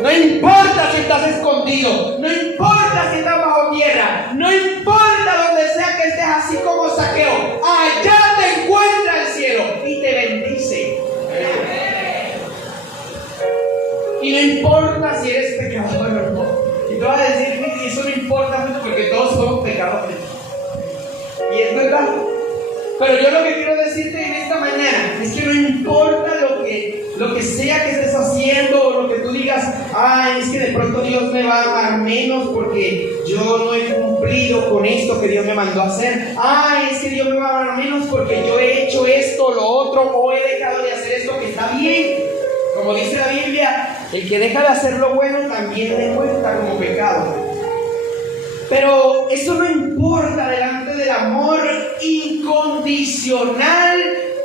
No importa si estás escondido, no importa si estás bajo tierra, no importa donde sea que estés, así como Zaqueo, allá te encuentra el cielo y te bendice. Y no importa si eres pecador o no. Y tú vas a decir, eso no importa mucho porque todos somos pecadores. Y es verdad. Pero yo lo que quiero decirte en esta mañana es que no importa lo que sea que estés haciendo o lo que tú digas, es que de pronto Dios me va a amar menos porque yo no he cumplido con esto que Dios me mandó a hacer. Es que Dios me va a amar menos porque yo he hecho esto, lo otro, o he dejado de hacer esto que está bien. Como dice la Biblia, el que deja de hacer lo bueno también le cuenta como pecado. Pero eso no importa delante del amor incondicional,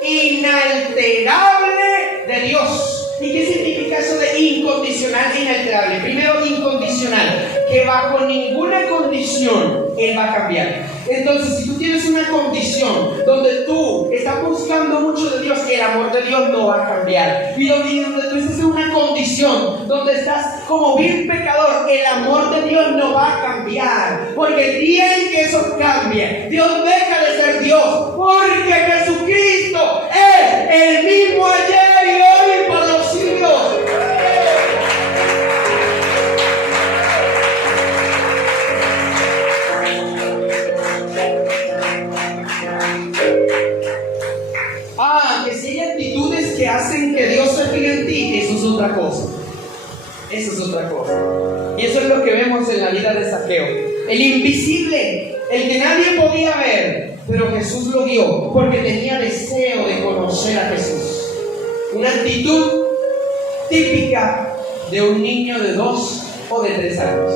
inalterable de Dios. ¿Y qué significa eso de incondicional e inalterable? Primero, incondicional, que bajo ninguna condición Él va a cambiar. Entonces, si tú tienes una condición donde tú estás buscando mucho de Dios, el amor de Dios no va a cambiar. Y donde tú estás en una condición donde estás como bien pecador, el amor de Dios no va a cambiar. Porque el día en que eso cambie, Dios deja de ser Dios. Porque Jesucristo es el mismo ayer y hoy por los siglos. Que si hay actitudes que hacen que Dios se fije en ti, eso es otra cosa. Eso es otra cosa. Y eso es lo que vemos en la vida de Zaqueo. El invisible, el que nadie podía ver, pero Jesús lo vio porque tenía deseo de conocer a Jesús. Una actitud típica de un niño de 2 o de 3 años.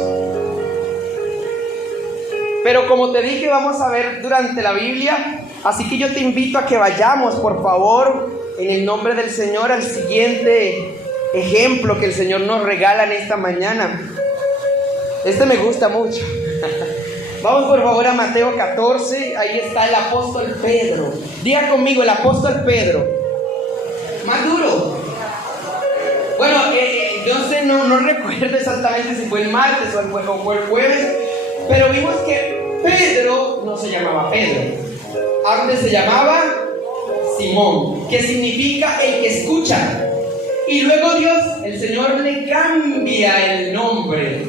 Pero como te dije, vamos a ver durante la Biblia. Así que yo te invito a que vayamos, por favor, en el nombre del Señor, al siguiente ejemplo que el Señor nos regala en esta mañana. Este me gusta mucho. Vamos por favor a Mateo 14. Ahí está el apóstol Pedro. Diga conmigo, el apóstol Pedro. Más duro. Bueno, yo no recuerdo exactamente si fue el martes o fue el jueves, pero vimos que Pedro no se llamaba Pedro. Antes se llamaba Simón, que significa el que escucha. Y luego Dios, el Señor, le cambia el nombre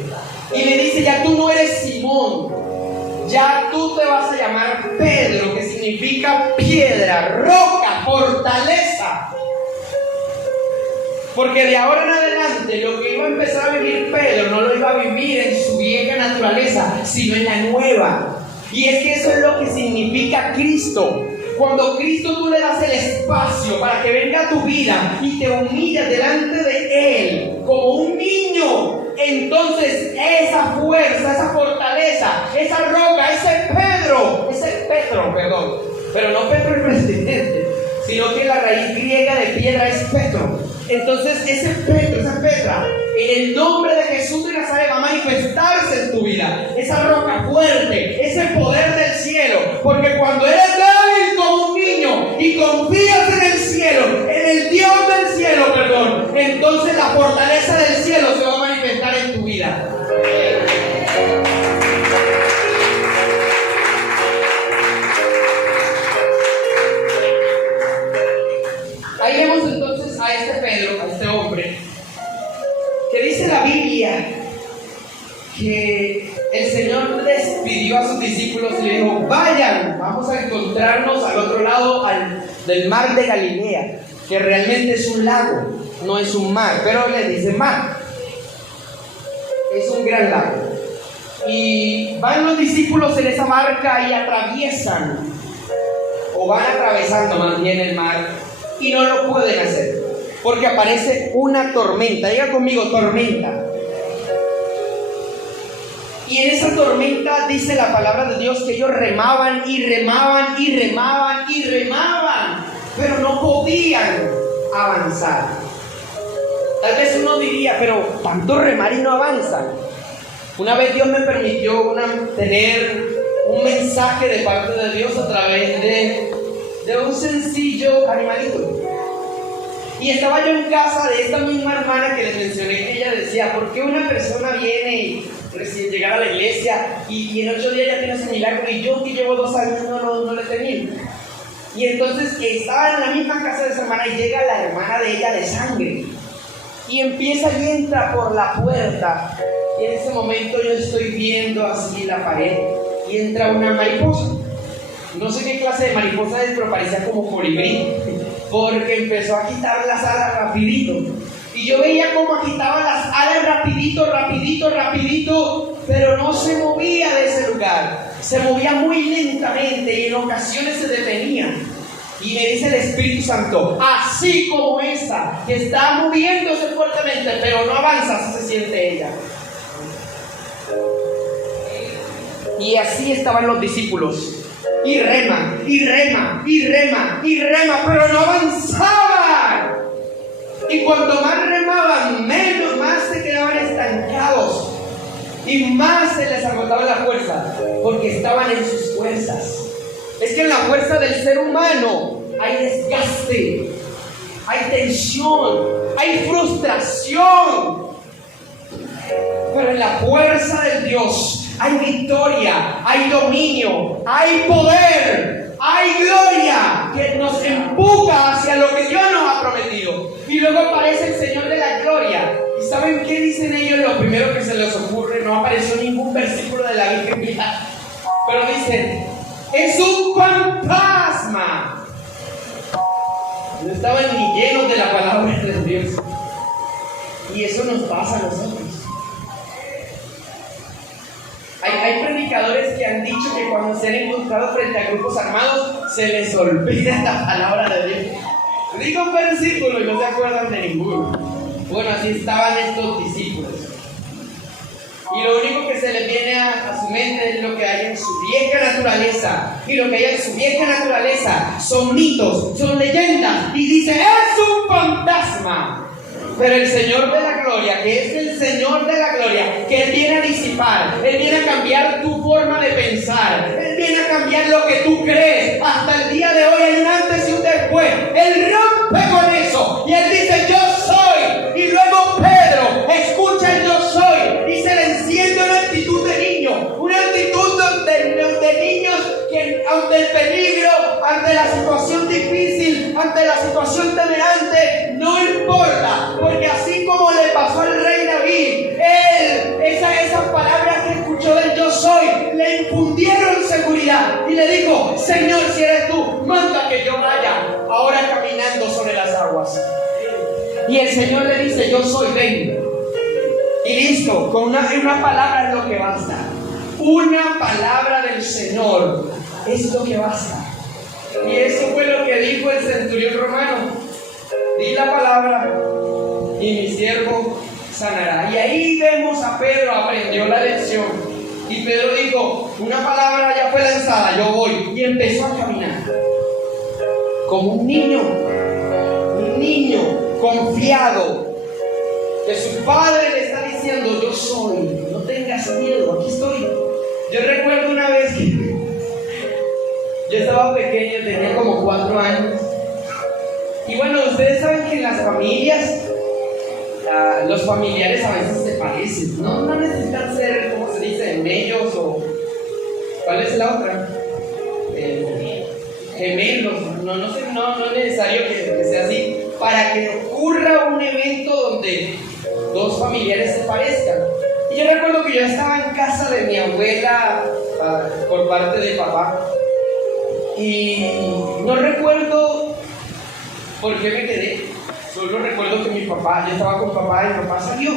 y le dice: ya tú no eres Simón, ya tú te vas a llamar Pedro, que significa piedra, roca, fortaleza. Porque de ahora en adelante lo que iba a empezar a vivir Pedro no lo iba a vivir en su vieja naturaleza, sino en la nueva. Y es que eso es lo que significa Cristo. Cuando Cristo tú le das el espacio para que venga a tu vida y te humillas delante de Él como un niño, entonces esa fuerza, esa fortaleza, esa roca, ese Petro, pero no Petro el presidente, sino que la raíz griega de piedra es Petro. Entonces ese Petro, esa Petra, en el nombre de Jesús de Nazaret va a manifestarse en tu vida. Esa roca fuerte, ese poder del cielo. Porque cuando eres débil como un niño y confías en el cielo, en el Dios del cielo, entonces la fortaleza del cielo se va a manifestar en tu vida. Ahí vemos entonces a este Pedro, a este hombre, que dice la Biblia que el Señor despidió a sus discípulos y le dijo: vayan, vamos a encontrarnos al otro lado del mar de Galilea, que realmente es un lago, no es un mar, pero le dice mar. Es un gran lago. Y van los discípulos en esa barca y atraviesan, o van atravesando más bien el mar, y no lo pueden hacer, porque aparece una tormenta. Diga conmigo, tormenta. Y en esa tormenta dice la palabra de Dios que ellos remaban y remaban y remaban y remaban, pero no podían avanzar. Tal vez uno diría, pero tanto remar y no avanzan. Una vez Dios me permitió tener un mensaje de parte de Dios a través de un sencillo animalito. Y estaba yo en casa de esta misma hermana que les mencioné, que ella decía, ¿por qué una persona viene y recién llegar a la iglesia y en 8 días ya tiene ese milagro, y yo que llevo 2 años no le he tenido? Y entonces estaba en la misma casa de esa hermana y llega la hermana de ella de sangre y empieza y entra por la puerta, y en ese momento yo estoy viendo así la pared y entra una mariposa. No sé qué clase de mariposa es, pero parecía como colibrí, porque empezó a quitar las alas rapidito. Y yo veía cómo agitaba las alas rapidito, pero no se movía de ese lugar. Se movía muy lentamente y en ocasiones se detenía. Y me dice el Espíritu Santo, así como esa, que está moviéndose fuertemente, pero no avanza, así se siente ella. Y así estaban los discípulos. Y rema, pero no avanzaban. Y cuanto más remaban, más se quedaban estancados. Y más se les agotaba la fuerza, porque estaban en sus fuerzas. Es que en la fuerza del ser humano hay desgaste, hay tensión, hay frustración. Pero en la fuerza de Dios hay victoria, hay dominio, hay poder, hay gloria que nos empuja hacia lo que Dios nos ha prometido. Y luego aparece el Señor de la gloria. ¿Y saben qué dicen ellos? Lo primero que se les ocurre, no apareció ningún versículo de la Biblia, pero dicen, es un fantasma. No estaban ni llenos de la palabra de Dios. Y eso nos pasa a nosotros. Hay predicadores que han dicho que cuando se han encontrado frente a grupos armados se les olvida la palabra de Dios. Digo un versículo y no se acuerdan de ninguno. Bueno, así estaban estos discípulos. Y lo único que se les viene a su mente es lo que hay en su vieja naturaleza. Y lo que hay en su vieja naturaleza son mitos, son leyendas. Y dice, es un fantasma. Pero el Señor de la gloria, que es el Señor de la gloria, que Él viene a disipar, Él viene a cambiar tu forma de pensar, Él viene a cambiar lo que tú crees. Hasta el día de hoy hay un antes y un después. Él rompe con eso y Él dice, yo soy. Y luego Pedro escucha el yo soy y se le enciende una actitud de niño, una actitud de niños que ante el peligro, ante la situación difícil, ante la situación temerante, no importa, porque así como le pasó al rey David, esas palabras que escuchó del yo soy le infundieron seguridad y le dijo, Señor, si eres tú, manda que yo vaya ahora caminando sobre las aguas. Y el Señor le dice, yo soy, ven. Y listo, con una palabra es lo que basta. Una palabra del Señor es lo que basta. Y eso fue lo que dijo el centurión romano. Di la palabra y mi siervo sanará. Y ahí vemos a Pedro, aprendió la lección. Y Pedro dijo, una palabra ya fue lanzada, yo voy. Y empezó a caminar como un niño confiado, que su padre le está diciendo, yo soy, no tengas miedo, aquí estoy. Yo recuerdo una vez que yo estaba pequeño, tenía como 4 años. Y bueno, ustedes saben que en las familias, los familiares a veces se parecen. No necesitan ser, ¿cómo se dice? Mellos o... ¿Cuál es la otra? Gemelos. No es necesario que sea así. Para que ocurra un evento donde 2 familiares se parezcan. Y yo recuerdo que yo estaba en casa de mi abuela por parte de papá. Y no recuerdo por qué me quedé. Solo recuerdo que yo estaba con papá y mi papá salió.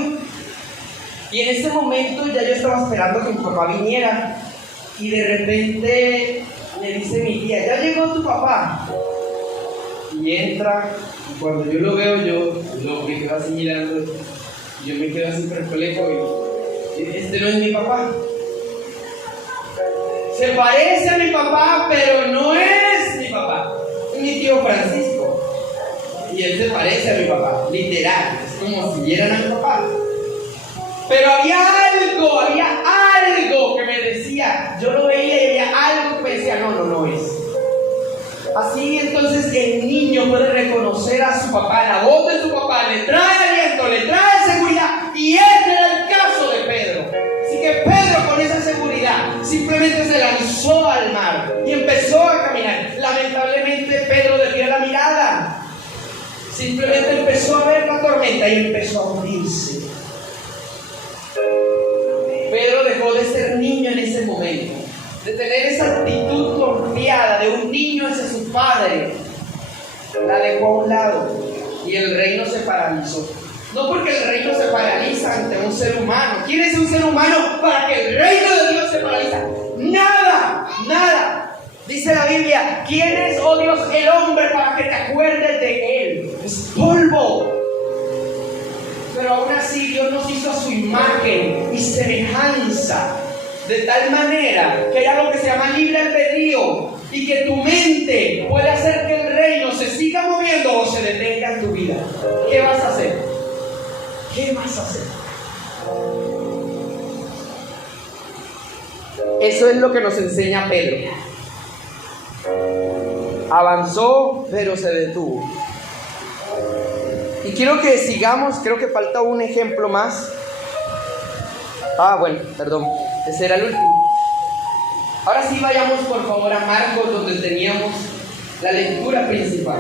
Y en ese momento ya yo estaba esperando que mi papá viniera. Y de repente me dice mi tía, ¿ya llegó tu papá? Y entra, y cuando yo lo veo, yo me quedo así mirando, y yo me quedo así perplejo, y este no es mi papá. Se parece a mi papá, pero no es mi papá. Es mi tío Francisco. Y él se parece a mi papá, literal, es como si vieran a mi papá. Pero había algo que me decía, yo lo veía y había algo que me decía, no es. Así entonces el niño puede reconocer a su papá, la voz de su papá, le trae aliento, le trae seguridad, y este era el caso de Pedro. Así que Pedro, con esa seguridad, simplemente se lanzó al mar y empezó a caminar. Lamentablemente Pedro desvió la mirada, simplemente empezó a ver la tormenta y empezó a hundirse. Pedro dejó de ser niño en ese momento, de tener esa actitud confiada de un niño hacia su padre. La dejó a un lado y el reino se paralizó. No porque el reino se paraliza ante un ser humano. ¿Quién es un ser humano para que el reino de Dios se paraliza? Nada. Dice la Biblia, ¿quién es, oh Dios, el hombre para que te acuerdes de él? Es polvo. Pero aún así Dios nos hizo a su imagen y semejanza, de tal manera que hay algo que se llama libre albedrío y que tu mente puede hacer que el reino se siga moviendo o se detenga en tu vida. ¿Qué vas a hacer? Eso es lo que nos enseña Pedro. Avanzó, pero se detuvo. Y quiero que sigamos, creo que falta un ejemplo más. Ese era el último. Ahora sí vayamos por favor a Marcos, donde teníamos la lectura principal.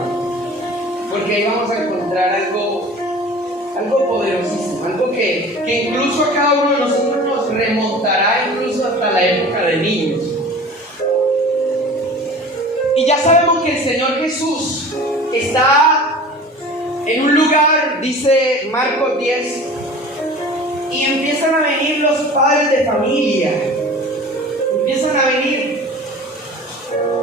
Porque ahí vamos a encontrar algo poderosísimo, algo que incluso a cada uno de nosotros nos remontará incluso hasta la época de niños. Y ya sabemos que el Señor Jesús está en un lugar, dice Marcos 10, y empiezan a venir los padres de familia. Empiezan a venir.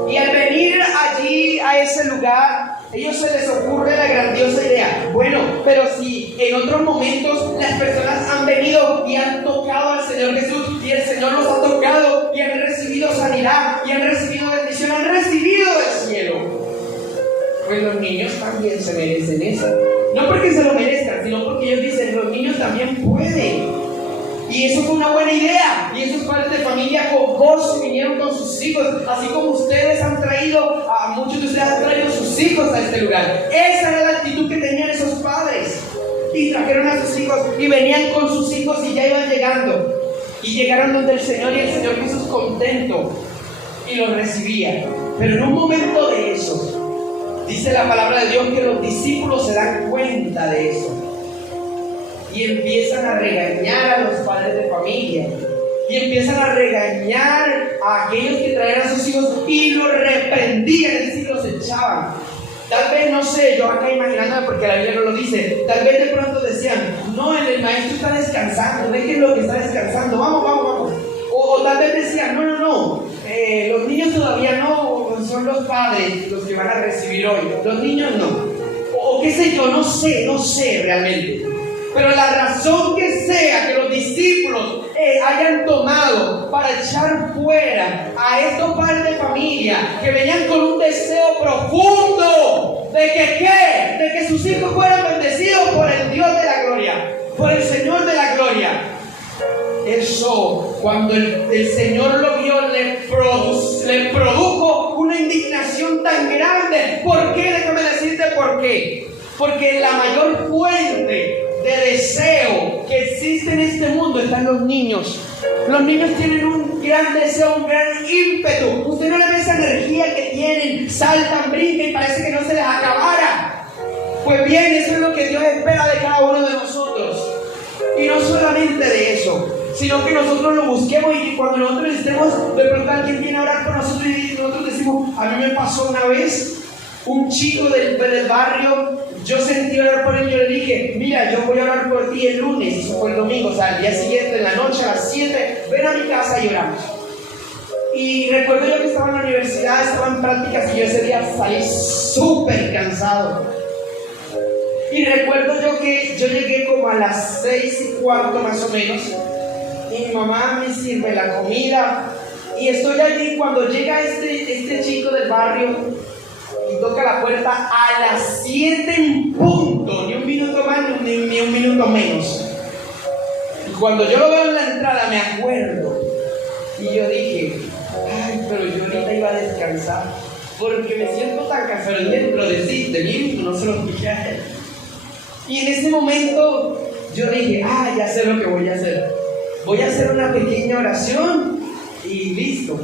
Y al venir allí a ese lugar, ellos se les ocurre la grandiosa idea. Bueno, pero si en otros momentos las personas han venido y han tocado al Señor Jesús, y el Señor los ha tocado y han recibido sanidad, y han recibido bendición, han recibido del cielo, pues los niños también se merecen eso. No porque se lo merezcan, sino porque ellos dicen, los niños también pueden. Y eso fue una buena idea. Y esos padres de familia con gozo vinieron con sus hijos, así como ustedes han traído, a muchos de ustedes han traído sus hijos a este lugar. Esa era la actitud que tenían esos padres. Y trajeron a sus hijos y venían con sus hijos y ya iban llegando. Y llegaron donde el Señor, y el Señor Jesús contento y los recibía. Pero en un momento de eso, dice la palabra de Dios que los discípulos se dan cuenta de eso y empiezan a regañar a los padres de familia, y empiezan a regañar a aquellos que traían a sus hijos y los reprendían, es decir, los echaban. Tal vez, no sé, yo acá imaginándome, porque la Biblia no lo dice, tal vez de pronto decían, no, el maestro está descansando, déjenlo que está descansando, vamos. O tal vez decían, no, los niños todavía no, son los padres los que van a recibir hoy, los niños no. O qué sé yo, no sé realmente. Pero la razón que sea que los discípulos hayan tomado para echar fuera a estos padres de familia que venían con un deseo profundo de que sus hijos fueran bendecidos por el Dios de la gloria, por el Señor de la gloria. Eso, cuando el Señor lo vio, le produjo una indignación tan grande. ¿Por qué? Déjame decirte por qué. Porque la mayor fuente de deseo que existe en este mundo están los niños. Los niños tienen un gran deseo, un gran ímpetu. Usted no le ve esa energía que tienen, saltan, brincan y parece que no se les acabara. Pues bien, eso es lo que Dios espera de cada uno de nosotros. Y no solamente de eso, sino que nosotros lo busquemos, y que cuando nosotros estemos, de pronto alguien viene a orar con nosotros y nosotros decimos, a mí me pasó una vez, un chico del barrio yo sentí orar por él. Yo le dije, mira, yo voy a orar por ti el lunes. Eso fue el domingo, o sea, el día siguiente, en la noche, a las 7, ven a mi casa y oramos. Y recuerdo yo que estaba en la universidad, estaba en prácticas, y yo ese día salí súper cansado. Y recuerdo yo que yo llegué como a las 6:15 más o menos, y mi mamá me sirve la comida, y estoy allí cuando llega este chico del barrio y toca la puerta a las 7 en punto, ni un minuto más ni un minuto menos. Y cuando yo lo veo en la entrada me acuerdo, y yo dije, ay, pero yo ahorita iba a descansar, porque me siento tan cansado dentro de mí, no se lo dije a él. Y en ese momento yo dije, ya sé lo que voy a hacer. Voy a hacer una pequeña oración y listo.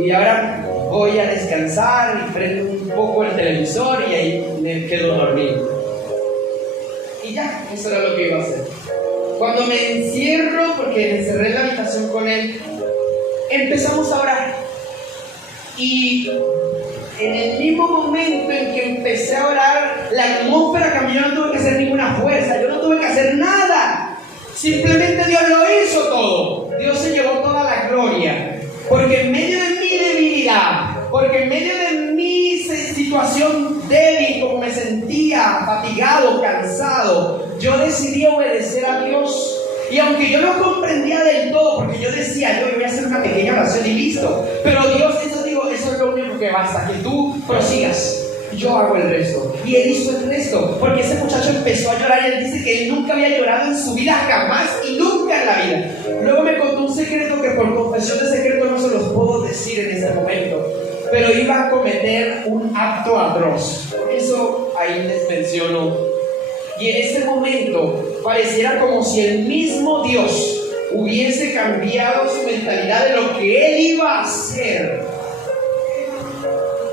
Y ahora voy a descansar y prendo un poco el televisor y ahí me quedo dormido. Y ya, eso era lo que iba a hacer. Cuando me encierro, porque me encerré en la habitación con él, empezamos a orar. Y en el mismo momento en que empecé a orar, la atmósfera cambió. Yo no tuve que hacer ninguna fuerza, yo no tuve que hacer nada. Simplemente Dios lo hizo todo. Dios se llevó toda la gloria. Porque en medio de mi debilidad, porque en medio de mi situación débil, como me sentía fatigado, cansado, yo decidí obedecer a Dios. Y aunque yo no comprendía del todo, porque yo decía, yo voy a hacer una pequeña oración y listo, pero Dios, eso es lo único que basta, que tú prosigas, yo hago el resto. Y él hizo el resto, porque ese muchacho empezó a llorar, y él dice que él nunca había llorado en su vida, jamás y nunca en la vida. Luego me contó un secreto que por confesión de secreto no se los puedo decir en este momento, pero iba a cometer un acto atroz. Eso ahí les menciono. Y en ese momento pareciera como si el mismo Dios hubiese cambiado su mentalidad de lo que él iba a hacer,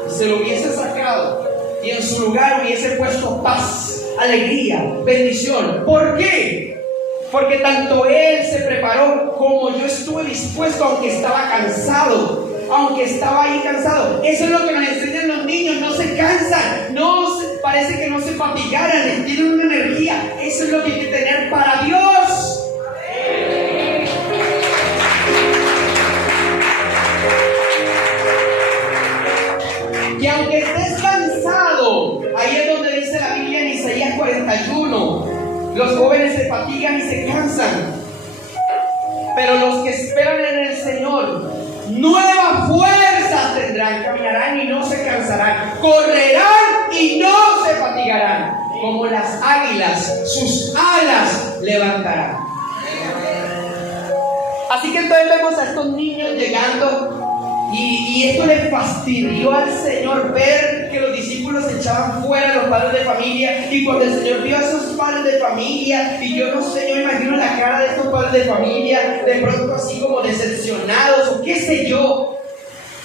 y se lo hubiese sacado, y en su lugar hubiese puesto paz, alegría, bendición. ¿Por qué? Porque tanto él se preparó como yo estuve dispuesto, aunque estaba cansado, aunque estaba ahí cansado. Eso es lo que nos enseñan los niños, no se cansan, parece que no se fatigaran, tienen una energía. Eso es lo que hay que tener para Dios. Y aunque estés cansado, ahí es donde dice la Biblia en Isaías 41, los jóvenes se fatigan y se cansan, pero los que esperan en el Señor nuevas fuerzas tendrán, caminarán y no se cansarán, correrán y no se fatigarán, como las águilas, sus alas levantarán. Así que entonces vemos a estos niños llegando, y esto le fastidió al Señor ver que los discípulos se echaban fuera a los padres de familia. Y cuando el Señor vio a esos padres de familia, y yo no sé, yo me imagino la cara de estos padres de familia, de pronto así como decepcionados o qué sé yo,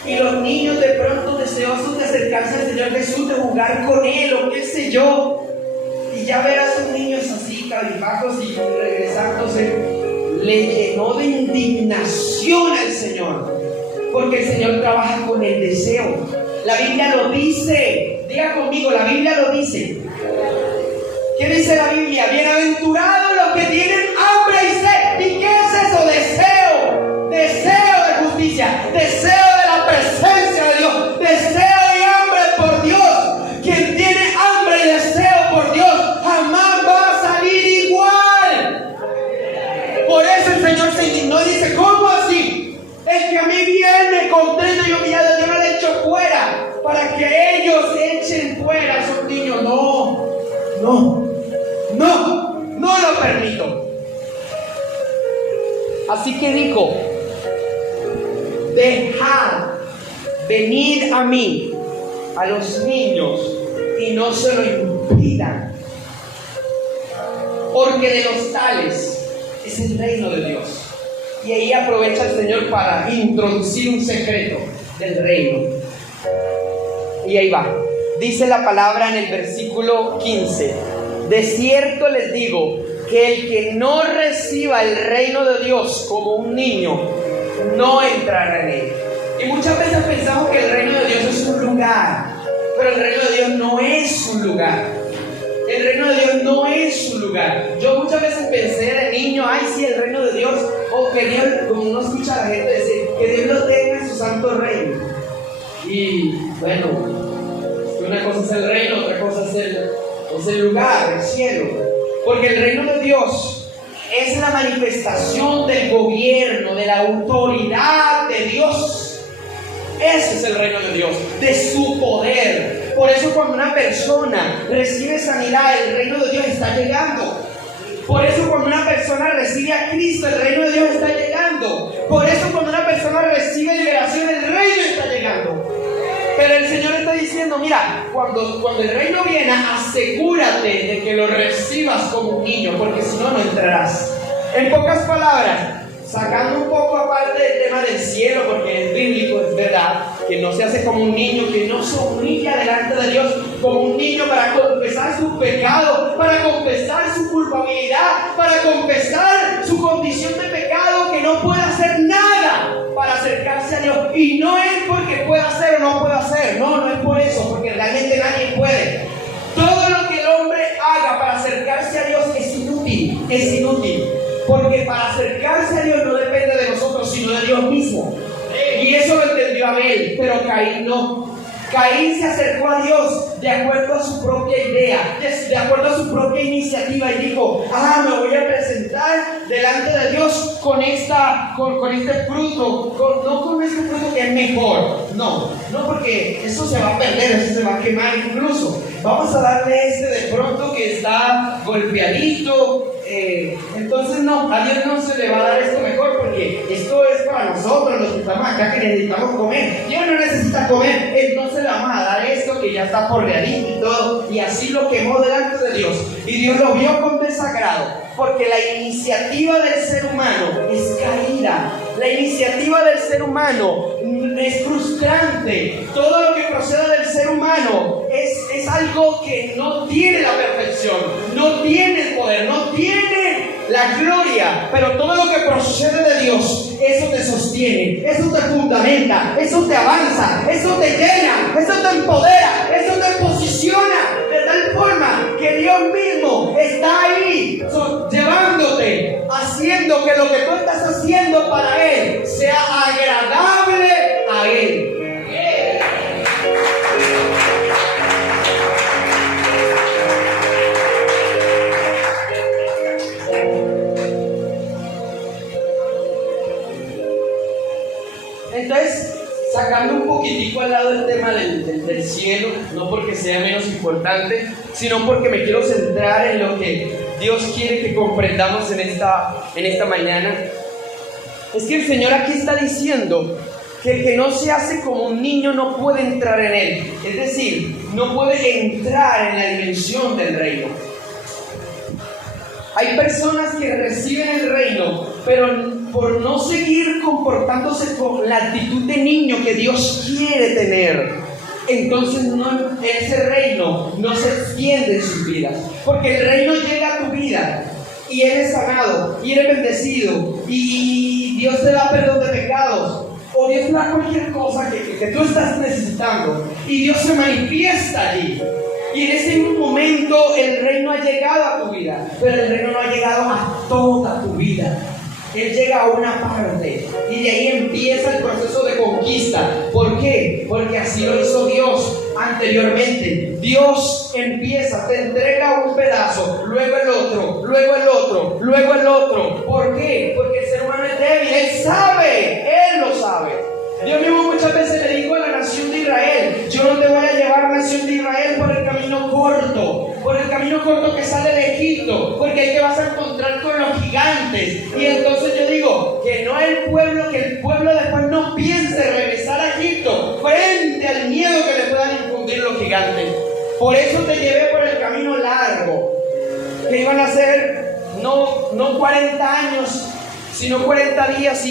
y los niños de pronto deseosos de acercarse al Señor Jesús, de jugar con Él o qué sé yo, y ya ver a esos niños así cabizbajos y regresándose, le llenó de indignación al Señor. Porque el Señor trabaja con el deseo. La Biblia lo dice. Diga conmigo, la Biblia lo dice. ¿Qué dice la Biblia? Bienaventurados los que tienen hambre y sed. ¿Y qué es eso? Deseo. Deseo de justicia. Deseo de la presencia de Dios. Deseo y hambre por Dios. Quien tiene hambre y deseo por Dios jamás va a salir igual. Por eso el Señor se indignó y dice, ¿cómo así? El que a mí viene contrito y humillado, yo no le echo fuera, para que ellos echen fuera a esos niños. No lo permito. Así que dijo, dejad venir a mí a los niños y no se lo impidan, porque de los tales es el reino de Dios. Y ahí aprovecha el Señor para introducir un secreto del reino. Y ahí va. Dice la palabra en el versículo 15. De cierto les digo que el que no reciba el reino de Dios como un niño, no entrará en él. Y muchas veces pensamos que el reino de Dios es un lugar, pero el reino de Dios no es un lugar. El reino de Dios no es su lugar. Yo muchas veces pensé de niño, ay sí, el reino de Dios, o que Dios, como uno escucha a la gente decir, que Dios lo tenga en su santo reino. Y bueno, una cosa es el reino, otra cosa es el lugar, el cielo. Porque el reino de Dios es la manifestación del gobierno, de la autoridad de Dios. Ese es el reino de Dios, de su poder. Por eso cuando una persona recibe sanidad, el reino de Dios está llegando. Por eso cuando una persona recibe a Cristo, el reino de Dios está llegando. Por eso cuando una persona recibe liberación, el reino está llegando. Pero el Señor está diciendo, mira, cuando el reino viene, asegúrate de que lo recibas como un niño, porque si no, no entrarás. En pocas palabras, sacando un poco aparte del tema del cielo, porque es bíblico, es verdad, que no se hace como un niño, que no se humilla delante de Dios como un niño para confesar sus pecados, para confesar su culpabilidad, para confesar su condición de pecado, que no puede hacer nada para acercarse a Dios. Y no es porque pueda hacer o no pueda hacer, no es por eso, porque realmente nadie puede. Todo lo que el hombre haga para acercarse a Dios es inútil. Porque para acercarse a Dios no depende de nosotros, sino de Dios mismo. Y eso lo entendió Abel, pero Caín no. Caín se acercó a Dios de acuerdo a su propia idea, de acuerdo a su propia iniciativa, y dijo, me voy a presentar delante de Dios con este fruto, no con este fruto que es mejor, no porque eso se va a perder, eso se va a quemar incluso. Vamos a darle de pronto que está golpeadito. Entonces a Dios no se le va a dar esto mejor, porque esto es para nosotros los que estamos acá, que necesitamos comer. Dios no necesita comer, entonces le vamos a dar esto que ya está porreadito y todo. Y así lo quemó delante de Dios, y Dios lo vio con desagrado, porque la iniciativa del ser humano es caída. La iniciativa del ser humano es frustrante. Todo lo que procede del ser humano es algo que no tiene la perfección, no tiene el poder, no tiene la gloria. Pero todo lo que procede de Dios, eso te sostiene, eso te fundamenta, eso te avanza, eso te llena, eso te empodera, eso te posiciona de tal forma que Dios mismo está ahí llevándote, haciendo que lo que tú estás haciendo para Él sea agradable a Él. Entonces, sacando un poquitico al lado el tema del cielo, no porque sea menos importante, sino porque me quiero centrar en lo que Dios quiere que comprendamos en esta mañana. Es que el Señor aquí está diciendo que el que no se hace como un niño no puede entrar en Él. Es decir, no puede entrar en la dimensión del reino. Hay personas que reciben el reino, pero por no seguir comportándose con la actitud de niño que Dios quiere tener, entonces ese reino no se extiende en sus vidas. Porque el reino llega a tu vida y eres sanado, y eres bendecido, y Dios te da perdón de pecados, o Dios te da cualquier cosa que tú estás necesitando, y Dios se manifiesta allí. Y en ese momento el reino ha llegado a tu vida, pero el reino no ha llegado a toda tu vida. Él llega a una parte, y de ahí empieza el proceso de conquista. ¿Por qué? Porque así lo hizo Dios anteriormente. Dios empieza, te entrega un pedazo, luego el otro, luego el otro, luego el otro. ¿Por qué? Porque el ser humano es débil. Él lo sabe. Dios mismo muchas veces le dijo a la nación de Israel: yo no te voy a llevar, nación de Israel, por el camino corto que sale de Egipto, porque ahí te vas a encontrar con los gigantes. Y entonces yo digo que el pueblo después no piense regresar a Egipto frente al miedo que le puedan infundir los gigantes. Por eso te llevé por el camino largo, que iban a ser no 40 años, sino 40 días,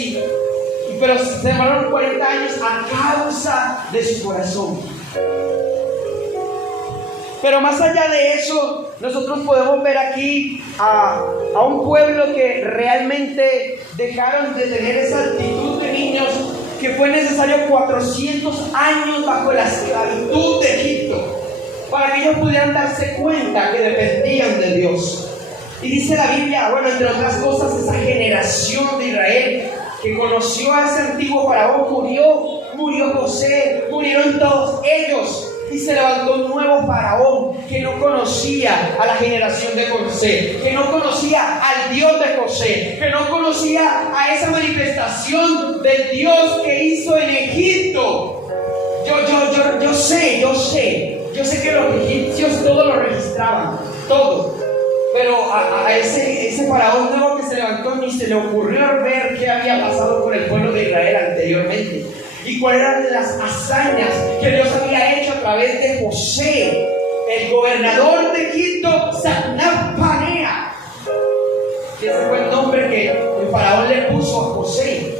pero se demoraron 40 años a causa de su corazón. Pero más allá de eso, nosotros podemos ver aquí a un pueblo que realmente dejaron de tener esa actitud de niños, que fue necesario 400 años bajo la esclavitud de Egipto para que ellos pudieran darse cuenta que dependían de Dios. Y dice la Biblia, bueno, entre otras cosas, esa generación de Israel que conoció a ese antiguo faraón murió José, murieron todos ellos. Y se levantó un nuevo faraón que no conocía a la generación de José, que no conocía al Dios de José, que no conocía a esa manifestación del Dios que hizo en Egipto. Yo sé que los egipcios todo lo registraban, todo. Pero a ese faraón nuevo que se levantó ni se le ocurrió ver qué había pasado con el pueblo de Israel anteriormente y cuáles eran las hazañas que Dios había hecho a través de José, el gobernador de Egipto, Satnappanea, que ese fue el nombre que el faraón le puso a José.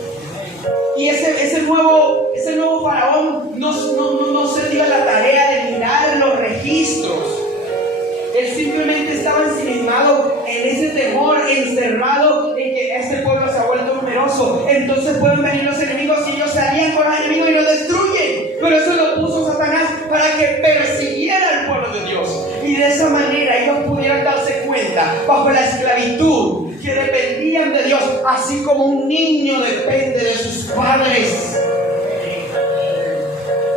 Y ese nuevo faraón no se dio a la tarea de mirar los registros. Él simplemente estaba ensimismado en ese temor, encerrado en que este pueblo se ha vuelto numeroso. Entonces pueden venir los enemigos y ellos se alían con los enemigos y los destruyen. Pero eso lo puso Satanás para que persiguiera al pueblo de Dios. Y de esa manera ellos pudieran darse cuenta, bajo la esclavitud, que dependían de Dios, así como un niño depende de sus padres.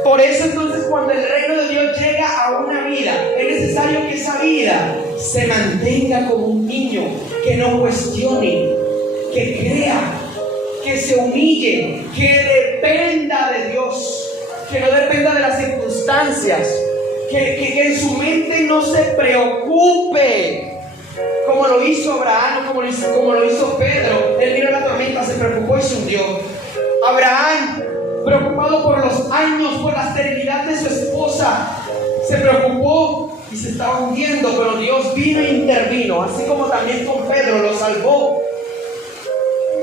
Por eso entonces cuando el reino de Dios llega a una vida, es necesario que esa vida se mantenga como un niño, que no cuestione, que crea, que se humille, que dependa de Dios, que no dependa de las circunstancias, que en su mente no se preocupe, como lo hizo Abraham, como lo hizo Pedro. Él miró la tormenta, se preocupó y se hundió. Abraham, preocupado por los años, por la esterilidad de su esposa, se preocupó y se estaba hundiendo, pero Dios vino e intervino, así como también con Pedro lo salvó.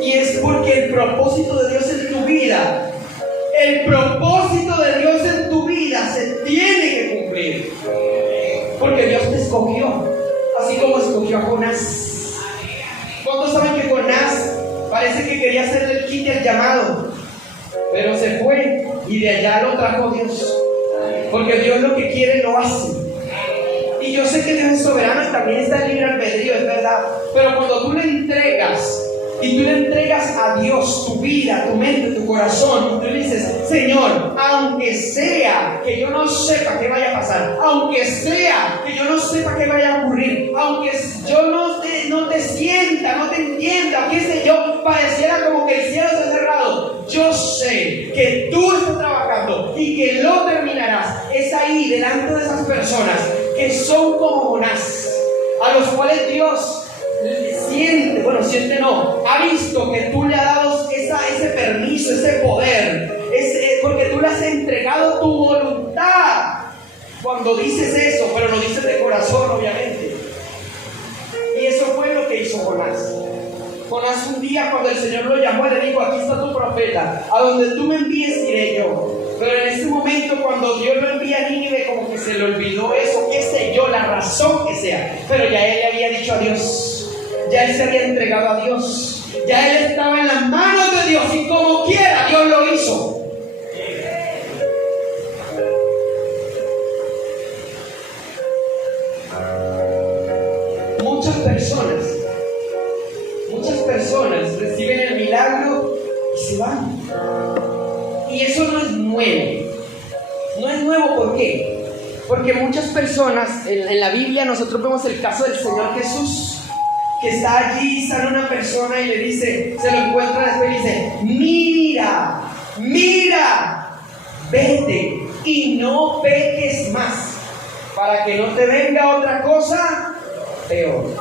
Y es porque el propósito de Dios en tu vida, se tiene que cumplir, porque Dios te escogió, así como escogió a Jonás. ¿Cuántos saben que Jonás parece que quería hacer el kit del llamado? Pero se fue y de allá lo trajo Dios, porque Dios lo que quiere lo hace. Y yo sé que Dios es soberano y también está en libre albedrío, es verdad. Pero cuando tú le entregas a Dios tu vida, tu mente, tu corazón, y tú le dices: Señor, aunque sea que yo no sepa qué vaya a pasar, aunque sea que yo no sepa qué vaya a ocurrir, aunque yo no te sienta, no te entienda, qué sé yo, pareciera como que el cielo se ha cerrado, yo sé que tú estás trabajando y que lo terminarás. Es ahí, delante de esas personas que son como Jonás, a los cuales Dios ha visto que tú le has dado ese permiso, ese poder, porque tú le has entregado tu voluntad cuando dices eso, pero lo dices de corazón, obviamente. Y eso fue lo que hizo Jonás. Jonás, un día cuando el Señor lo llamó, le dijo: aquí está tu profeta, a donde tú me envíes iré yo. Pero en ese momento, cuando Dios lo envía a Nínive, como que se le olvidó eso, qué sé yo, la razón que sea, pero ya él le había dicho a Dios, ya él se había entregado a Dios, ya él estaba en las manos de Dios, y como quiera Dios lo hizo. Muchas personas reciben el milagro y se van. Y eso no es nuevo. No es nuevo, ¿por qué? Porque muchas personas, en la Biblia nosotros vemos el caso del Señor Jesús, que está allí, sale una persona y le dice, se lo encuentra después y dice: mira, vete y no peques más, para que no te venga otra cosa peor.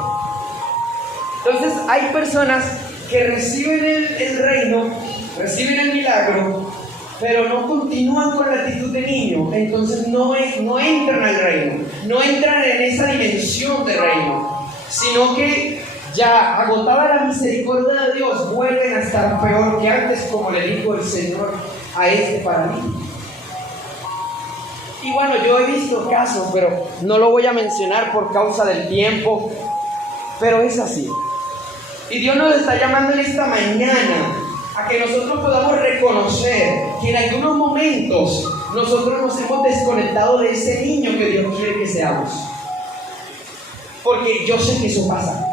Entonces hay personas que reciben el reino, reciben el milagro, pero no continúan con la actitud de niño. Entonces no entran al reino, no entran en esa dimensión de reino, sino que ya agotada la misericordia de Dios, vuelven a estar peor que antes, como le dijo el Señor a este para mí. Y bueno, yo he visto casos, pero no lo voy a mencionar por causa del tiempo, pero es así. Y Dios nos está llamando en esta mañana a que nosotros podamos reconocer que en algunos momentos nosotros nos hemos desconectado de ese niño que Dios quiere que seamos. Porque yo sé que eso pasa.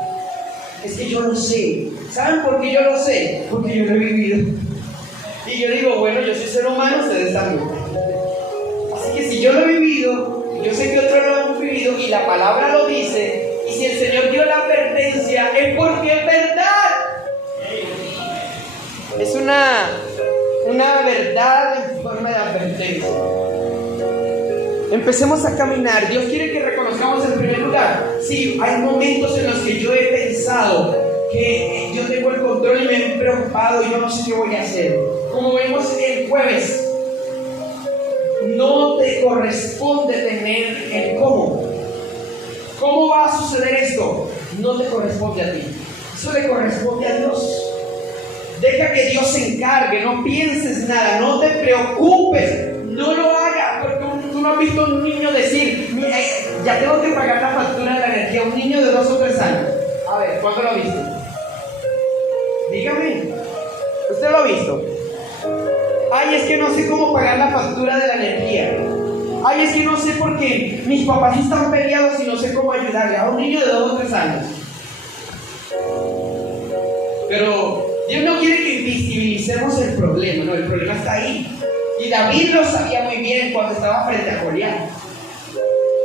Es que yo lo sé. ¿Saben por qué yo lo sé? Porque yo lo he vivido. Y yo digo, bueno, yo soy ser humano, ustedes también. Así que si yo lo he vivido, yo sé que otros lo han vivido y la palabra lo dice. Y si el Señor dio la advertencia, es porque es verdad. Es una verdad en forma de advertencia. Empecemos a caminar. Dios quiere que reconozcamos en primer lugar. Sí, hay momentos en los que yo he pensado que yo tengo el control y me he preocupado y yo no sé qué voy a hacer. Como vemos el jueves, no te corresponde tener el cómo. ¿Cómo va a suceder esto? No te corresponde a ti. Eso le corresponde a Dios. Deja que Dios se encargue, no pienses nada, no te preocupes, no lo hagas, porque tú no has visto a un niño decir, ya tengo que pagar la factura de la energía, un niño de 2 o 3 años. A ver, ¿cuándo lo ha visto? Dígame, ¿usted lo ha visto? Ay, es que no sé cómo pagar la factura de la energía. Ay, es que no sé por qué mis papás están peleados y no sé cómo ayudarle a un niño de 2 o 3 años. Pero Dios no quiere que invisibilicemos el problema, no, el problema está ahí. Y David lo sabía muy bien cuando estaba frente a Goliat.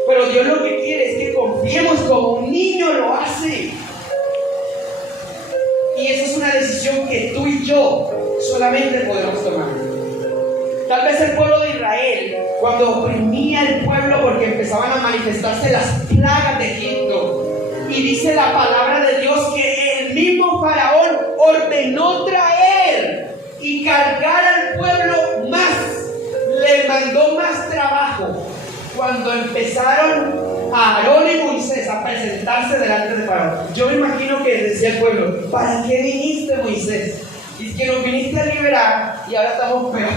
Pero Dios lo que quiere es que confiemos como un niño lo hace. Y esa es una decisión que tú y yo solamente podemos tomar. Tal vez el pueblo de Israel, cuando oprimía al pueblo porque empezaban a manifestarse las plagas de Egipto, y dice la palabra de Dios que el mismo faraón ordenó traer y cargar al pueblo más, le mandó más trabajo. Cuando empezaron a Aarón y Moisés a presentarse delante de faraón, yo me imagino que decía el pueblo, ¿para qué viniste, Moisés? Y es que nos viniste a liberar y ahora estamos peor.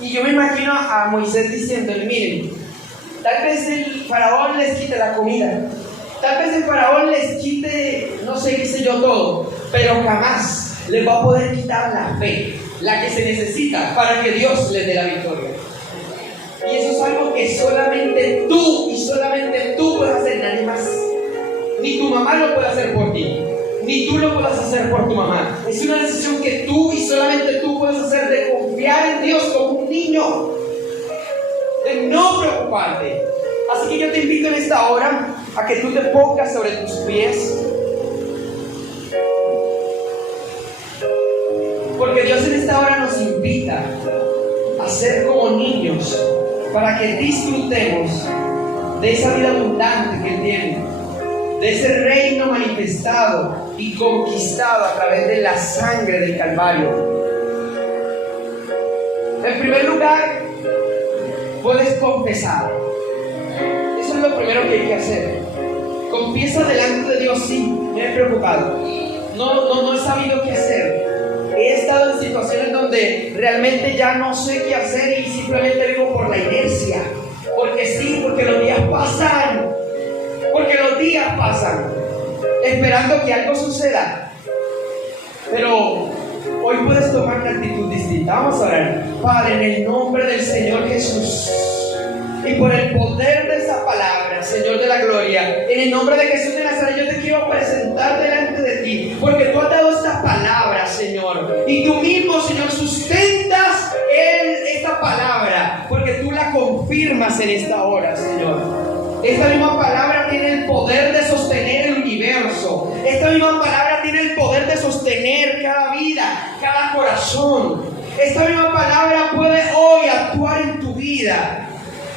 Y yo me imagino a Moisés diciéndole, miren, tal vez el faraón les quite la comida, tal vez el faraón les quite, no sé qué sé yo todo, pero jamás les va a poder quitar la fe, la que se necesita para que Dios les dé la victoria. Y eso es algo que solamente tú y solamente tú puedes hacer, nadie más. Ni tu mamá lo puede hacer por ti, ni tú lo puedes hacer por tu mamá. Es una decisión que tú y solamente tú puedes hacer, de confiar en Dios como un niño, de no preocuparte. Así que yo te invito en esta hora a que tú te pongas sobre tus pies, porque Dios en esta hora nos invita a ser como niños para que disfrutemos de esa vida abundante que Él tiene, de ese reino manifestado y conquistado a través de la sangre del Calvario. En primer lugar, puedes confesar. Eso es lo primero que hay que hacer. Confiesa delante de Dios, sí, me he preocupado. No he sabido qué hacer. He estado en situaciones donde realmente ya no sé qué hacer y simplemente vivo por la inercia. Porque sí, porque los días pasan. Porque los días pasan, esperando que algo suceda. Pero hoy puedes tomar una actitud distinta. Vamos a orar. Padre, en el nombre del Señor Jesús, y por el poder de esa palabra, Señor de la gloria, en el nombre de Jesús de Nazaret, yo te quiero presentar delante de ti, porque tú has dado esta palabra, Señor, y tú mismo, Señor, sustentas esta palabra, porque tú la confirmas en esta hora, Señor. Esta misma palabra tiene el poder de sostener el universo. Esta misma palabra tiene el poder de sostener cada vida, cada corazón. Esta misma palabra puede hoy actuar en tu vida.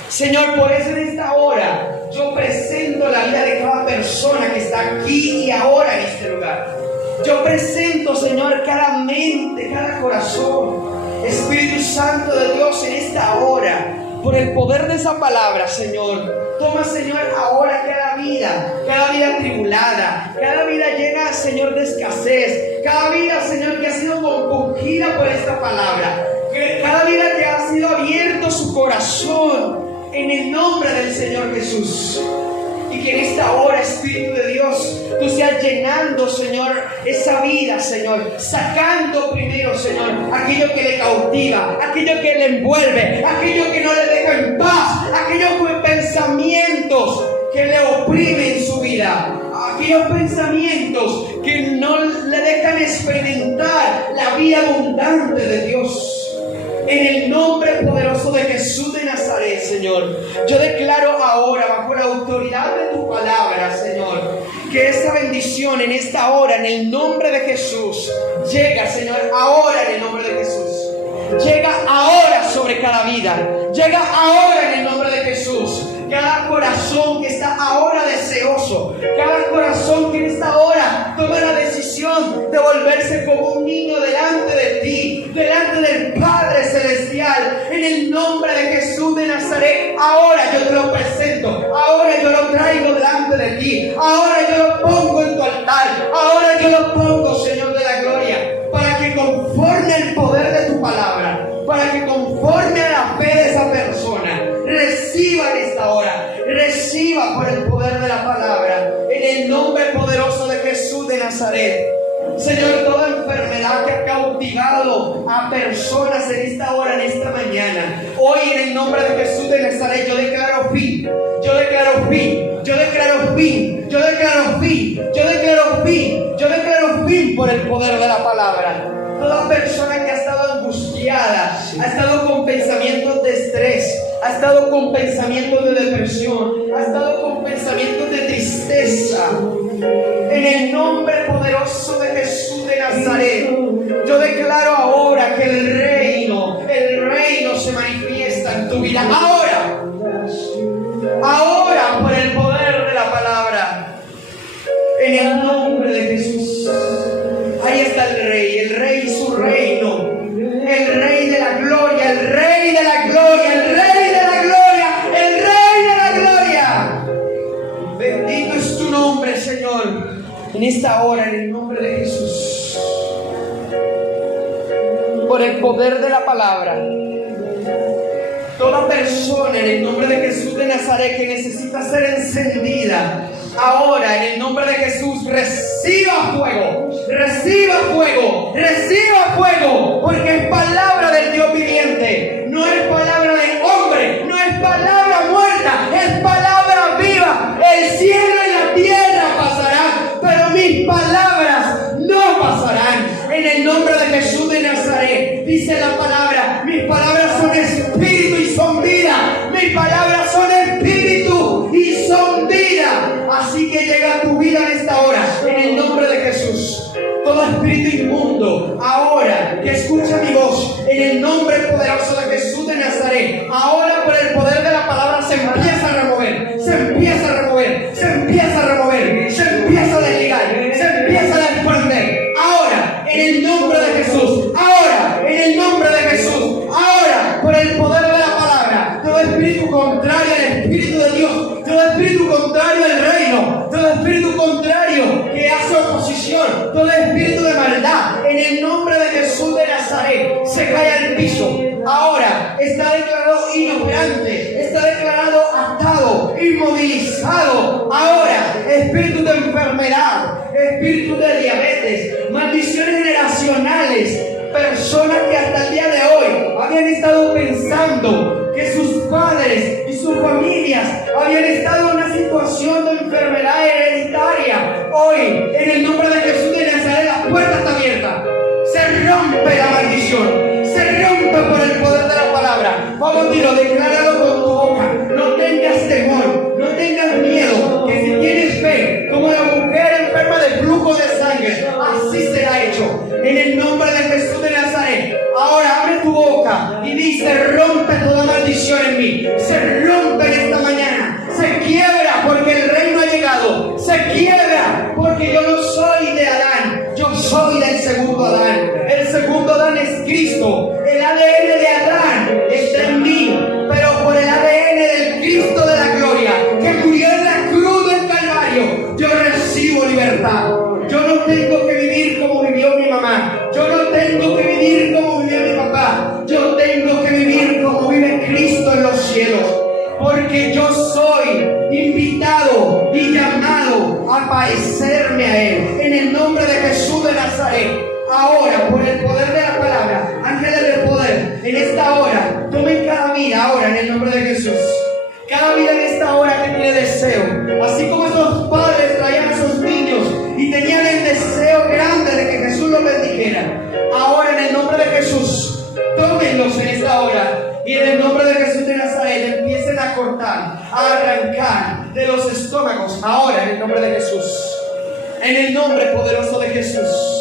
Señor, por eso en esta hora yo presento la vida de cada persona que está aquí y ahora en este lugar. Yo presento, Señor, cada mente, cada corazón. Espíritu Santo de Dios, en esta hora, por el poder de esa palabra, Señor, toma, Señor, ahora cada vida atribulada, cada vida llena, Señor, de escasez, cada vida, Señor, que ha sido compungida por esta palabra, cada vida que ha sido abierto su corazón, en el nombre del Señor Jesús. Y que en esta hora, Espíritu de Dios, tú seas llenando, Señor, esa vida, Señor, sacando primero, Señor, aquello que le cautiva, aquello que le envuelve, aquello que no le deja en paz, aquellos pensamientos que le oprimen su vida, aquellos pensamientos que no le dejan experimentar la vida abundante de Dios. En el nombre poderoso de Jesús de Nazaret, Señor, yo declaro ahora, bajo la autoridad de tu palabra, Señor, que esta bendición en esta hora, en el nombre de Jesús, llega, Señor, ahora en el nombre de Jesús. Llega ahora sobre cada vida. Llega ahora en el nombre de Jesús. Cada corazón que está ahora deseoso, cada corazón que en esta hora toma la decisión de volverse como un niño delante de ti, delante del Padre Celestial, en el nombre de Jesús de Nazaret, ahora yo te lo presento, ahora yo lo traigo delante de ti, ahora yo lo pongo en tu altar, ahora yo lo pongo, Señor de la gloria, para que conforme al poder de tu palabra, para que conforme a la fe de esa persona, reciba en esta hora, reciba por el poder de la palabra, en el nombre poderoso de Jesús de Nazaret. Señor, toda enfermedad que ha cautivado a personas en esta hora, en esta mañana, hoy en el nombre de Jesús de Nazaret, yo declaro fin, yo declaro fin, yo declaro fin, yo declaro fin, yo declaro fin, yo declaro fin por el poder de la palabra. Toda persona que ha estado angustiada, ha estado con pensamientos de estrés, ha estado con pensamientos de depresión, ha estado con pensamientos de tristeza, en el nombre poderoso de Jesús de Nazaret, yo declaro ahora que el reino se manifiesta en tu vida. Ahora por el poder de la palabra, en el nombre de Jesús. Ahí está el Rey y su reino, el Rey de la gloria, el Rey de la gloria, el Rey de la gloria, el Rey de la gloria. Bendito es tu nombre, Señor, en esta hora, en el nombre de Jesús. Por el poder de la palabra, toda persona en el nombre de Jesús de Nazaret que necesita ser encendida, ahora en el nombre de Jesús, reciba fuego, reciba fuego, reciba fuego, porque es palabra del Dios viviente, no es palabra de hombre, no es palabra muerta, es palabra viva. El cielo y la tierra pasarán, pero mis palabras no pasarán. En el nombre de Jesús de Nazaret, dice la palabra, mis palabras son espíritu y son vida, mis palabras son espíritu y son vida. Así que llega a tu vida en esta hora, en el nombre de Jesús. Todo espíritu inmundo, ahora que escucha mi voz, en el nombre poderoso de Jesús de Nazaret, ahora por el poder de la palabra se empieza a remover, se empieza a remover, se empieza a remover, se empieza a desligar, se empieza a desprender. Ahora, en el nombre de Jesús, ahora, en el nombre de Jesús, ahora, por el poder de la palabra, todo espíritu contrario al Espíritu de Dios, todo espíritu contrario al reino, todo espíritu contrario que hace oposición, todo espíritu de maldad, en el nombre de Jesús de Nazaret, se cae al piso. Ahora está declarado inoperante, está declarado atado, inmovilizado. Ahora, espíritu de enfermedad, espíritu de diabetes, maldiciones generacionales, personas que hasta el día de hoy habían estado pensando que sus padres y sus familias habían estado en una situación de enfermedad hereditaria. Hoy, en el nombre de Jesús de Nazaret, la puerta está abierta. Se rompe la maldición, se rompe por el poder de la palabra. Vamos, dilo, decláralo con tu boca. No tengas temor, no tengas miedo, que si tienes fe, como la mujer enferma de flujo de sangre, así será hecho. En el nombre de Jesús de Nazaret, ahora abre tu boca y dice: rompe toda maldición en mí, se rompe en esta mañana, se quiebra porque el reino ha llegado, se quiebra porque yo no soy de Adán, yo soy del segundo Adán. El segundo Adán es Cristo, el ADN de Adán está en mí, pero por el ADN del Cristo de la gloria, que murió en la cruz del Calvario, yo recibo libertad. Yo no tengo que vivir como vivió mi mamá, yo no tengo que vivir como vivió mi papá, yo tengo que vivir como vive Cristo en los cielos, porque yo soy invitado Nazaret, ahora, por el poder de la palabra, ángeles del poder, en esta hora, tomen cada vida ahora en el nombre de Jesús. Cada vida en esta hora que tiene deseo, así como esos padres traían a sus niños y tenían el deseo grande de que Jesús los bendijera, ahora en el nombre de Jesús, tómenlos en esta hora y en el nombre de Jesús de Nazaret empiecen a cortar, a arrancar de los estómagos, ahora en el nombre de Jesús, en el nombre poderoso de Jesús,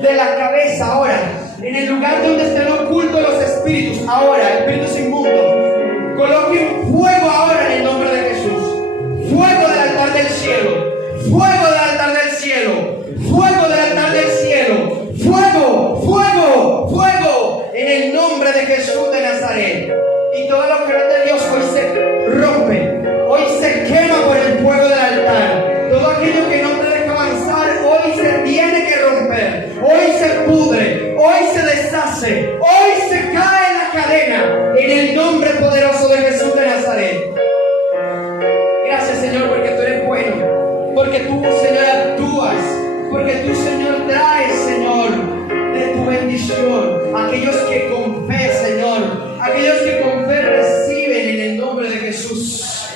de la cabeza ahora, en el lugar donde estén ocultos los espíritus, ahora, espíritus inmundos. Coloque un fuego ahora en el nombre de Jesús. Fuego del altar del cielo. Fuego del altar del cielo. Fuego del altar del cielo. Fuego, fuego, fuego. En el nombre de Jesús de Nazaret. Y todo lo que no es de Dios hoy se rompe. Hoy se quema por el fuego del altar. Todo aquello que no te deja avanzar, hoy se tiene que romper. Hoy se pudre. Hoy se deshace. Hoy se cae la cadena. En el nombre poderoso de Jesús de Nazaret. Gracias, Señor, porque tú eres bueno. Porque tú, Señor, actúas. Porque tú, Señor, traes, Señor, de tu bendición. Aquellos que con fe, Señor, aquellos que con fe reciben en el nombre de Jesús.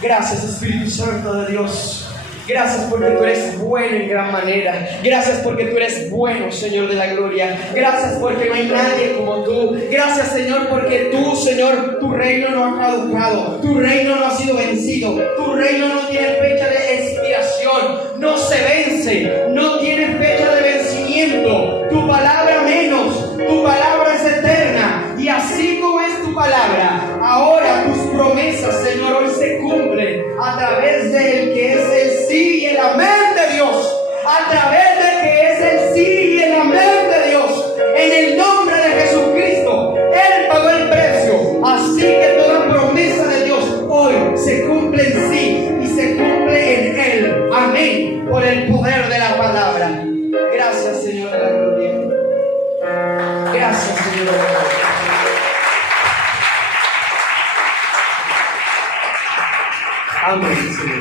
Gracias, Espíritu Santo de Dios. Gracias porque tú eres bueno en gran manera. Gracias porque tú eres bueno, Señor de la gloria. Gracias porque no hay nadie como tú. Gracias, Señor, porque tú, Señor, tu reino no ha caducado. Tu reino no ha sido vencido. Tu reino no tiene fecha de expiración. No se vence. No tiene fecha de vencimiento. Tu palabra menos. Tu palabra es eterna. Y así como es tu palabra, ahora tus promesas, Señor, hoy se cumplen a través del que es el sí y el amén de Dios. A través del que es el sí y el amén de Dios. En el nombre de Jesucristo. Él pagó el precio. Así que toda promesa de Dios hoy se cumple en sí y se cumple en Él. Amén. Por el poder de la palabra. Gracias, Señor de la gloria. Gracias, Señor de la gloria. Amén, Señor.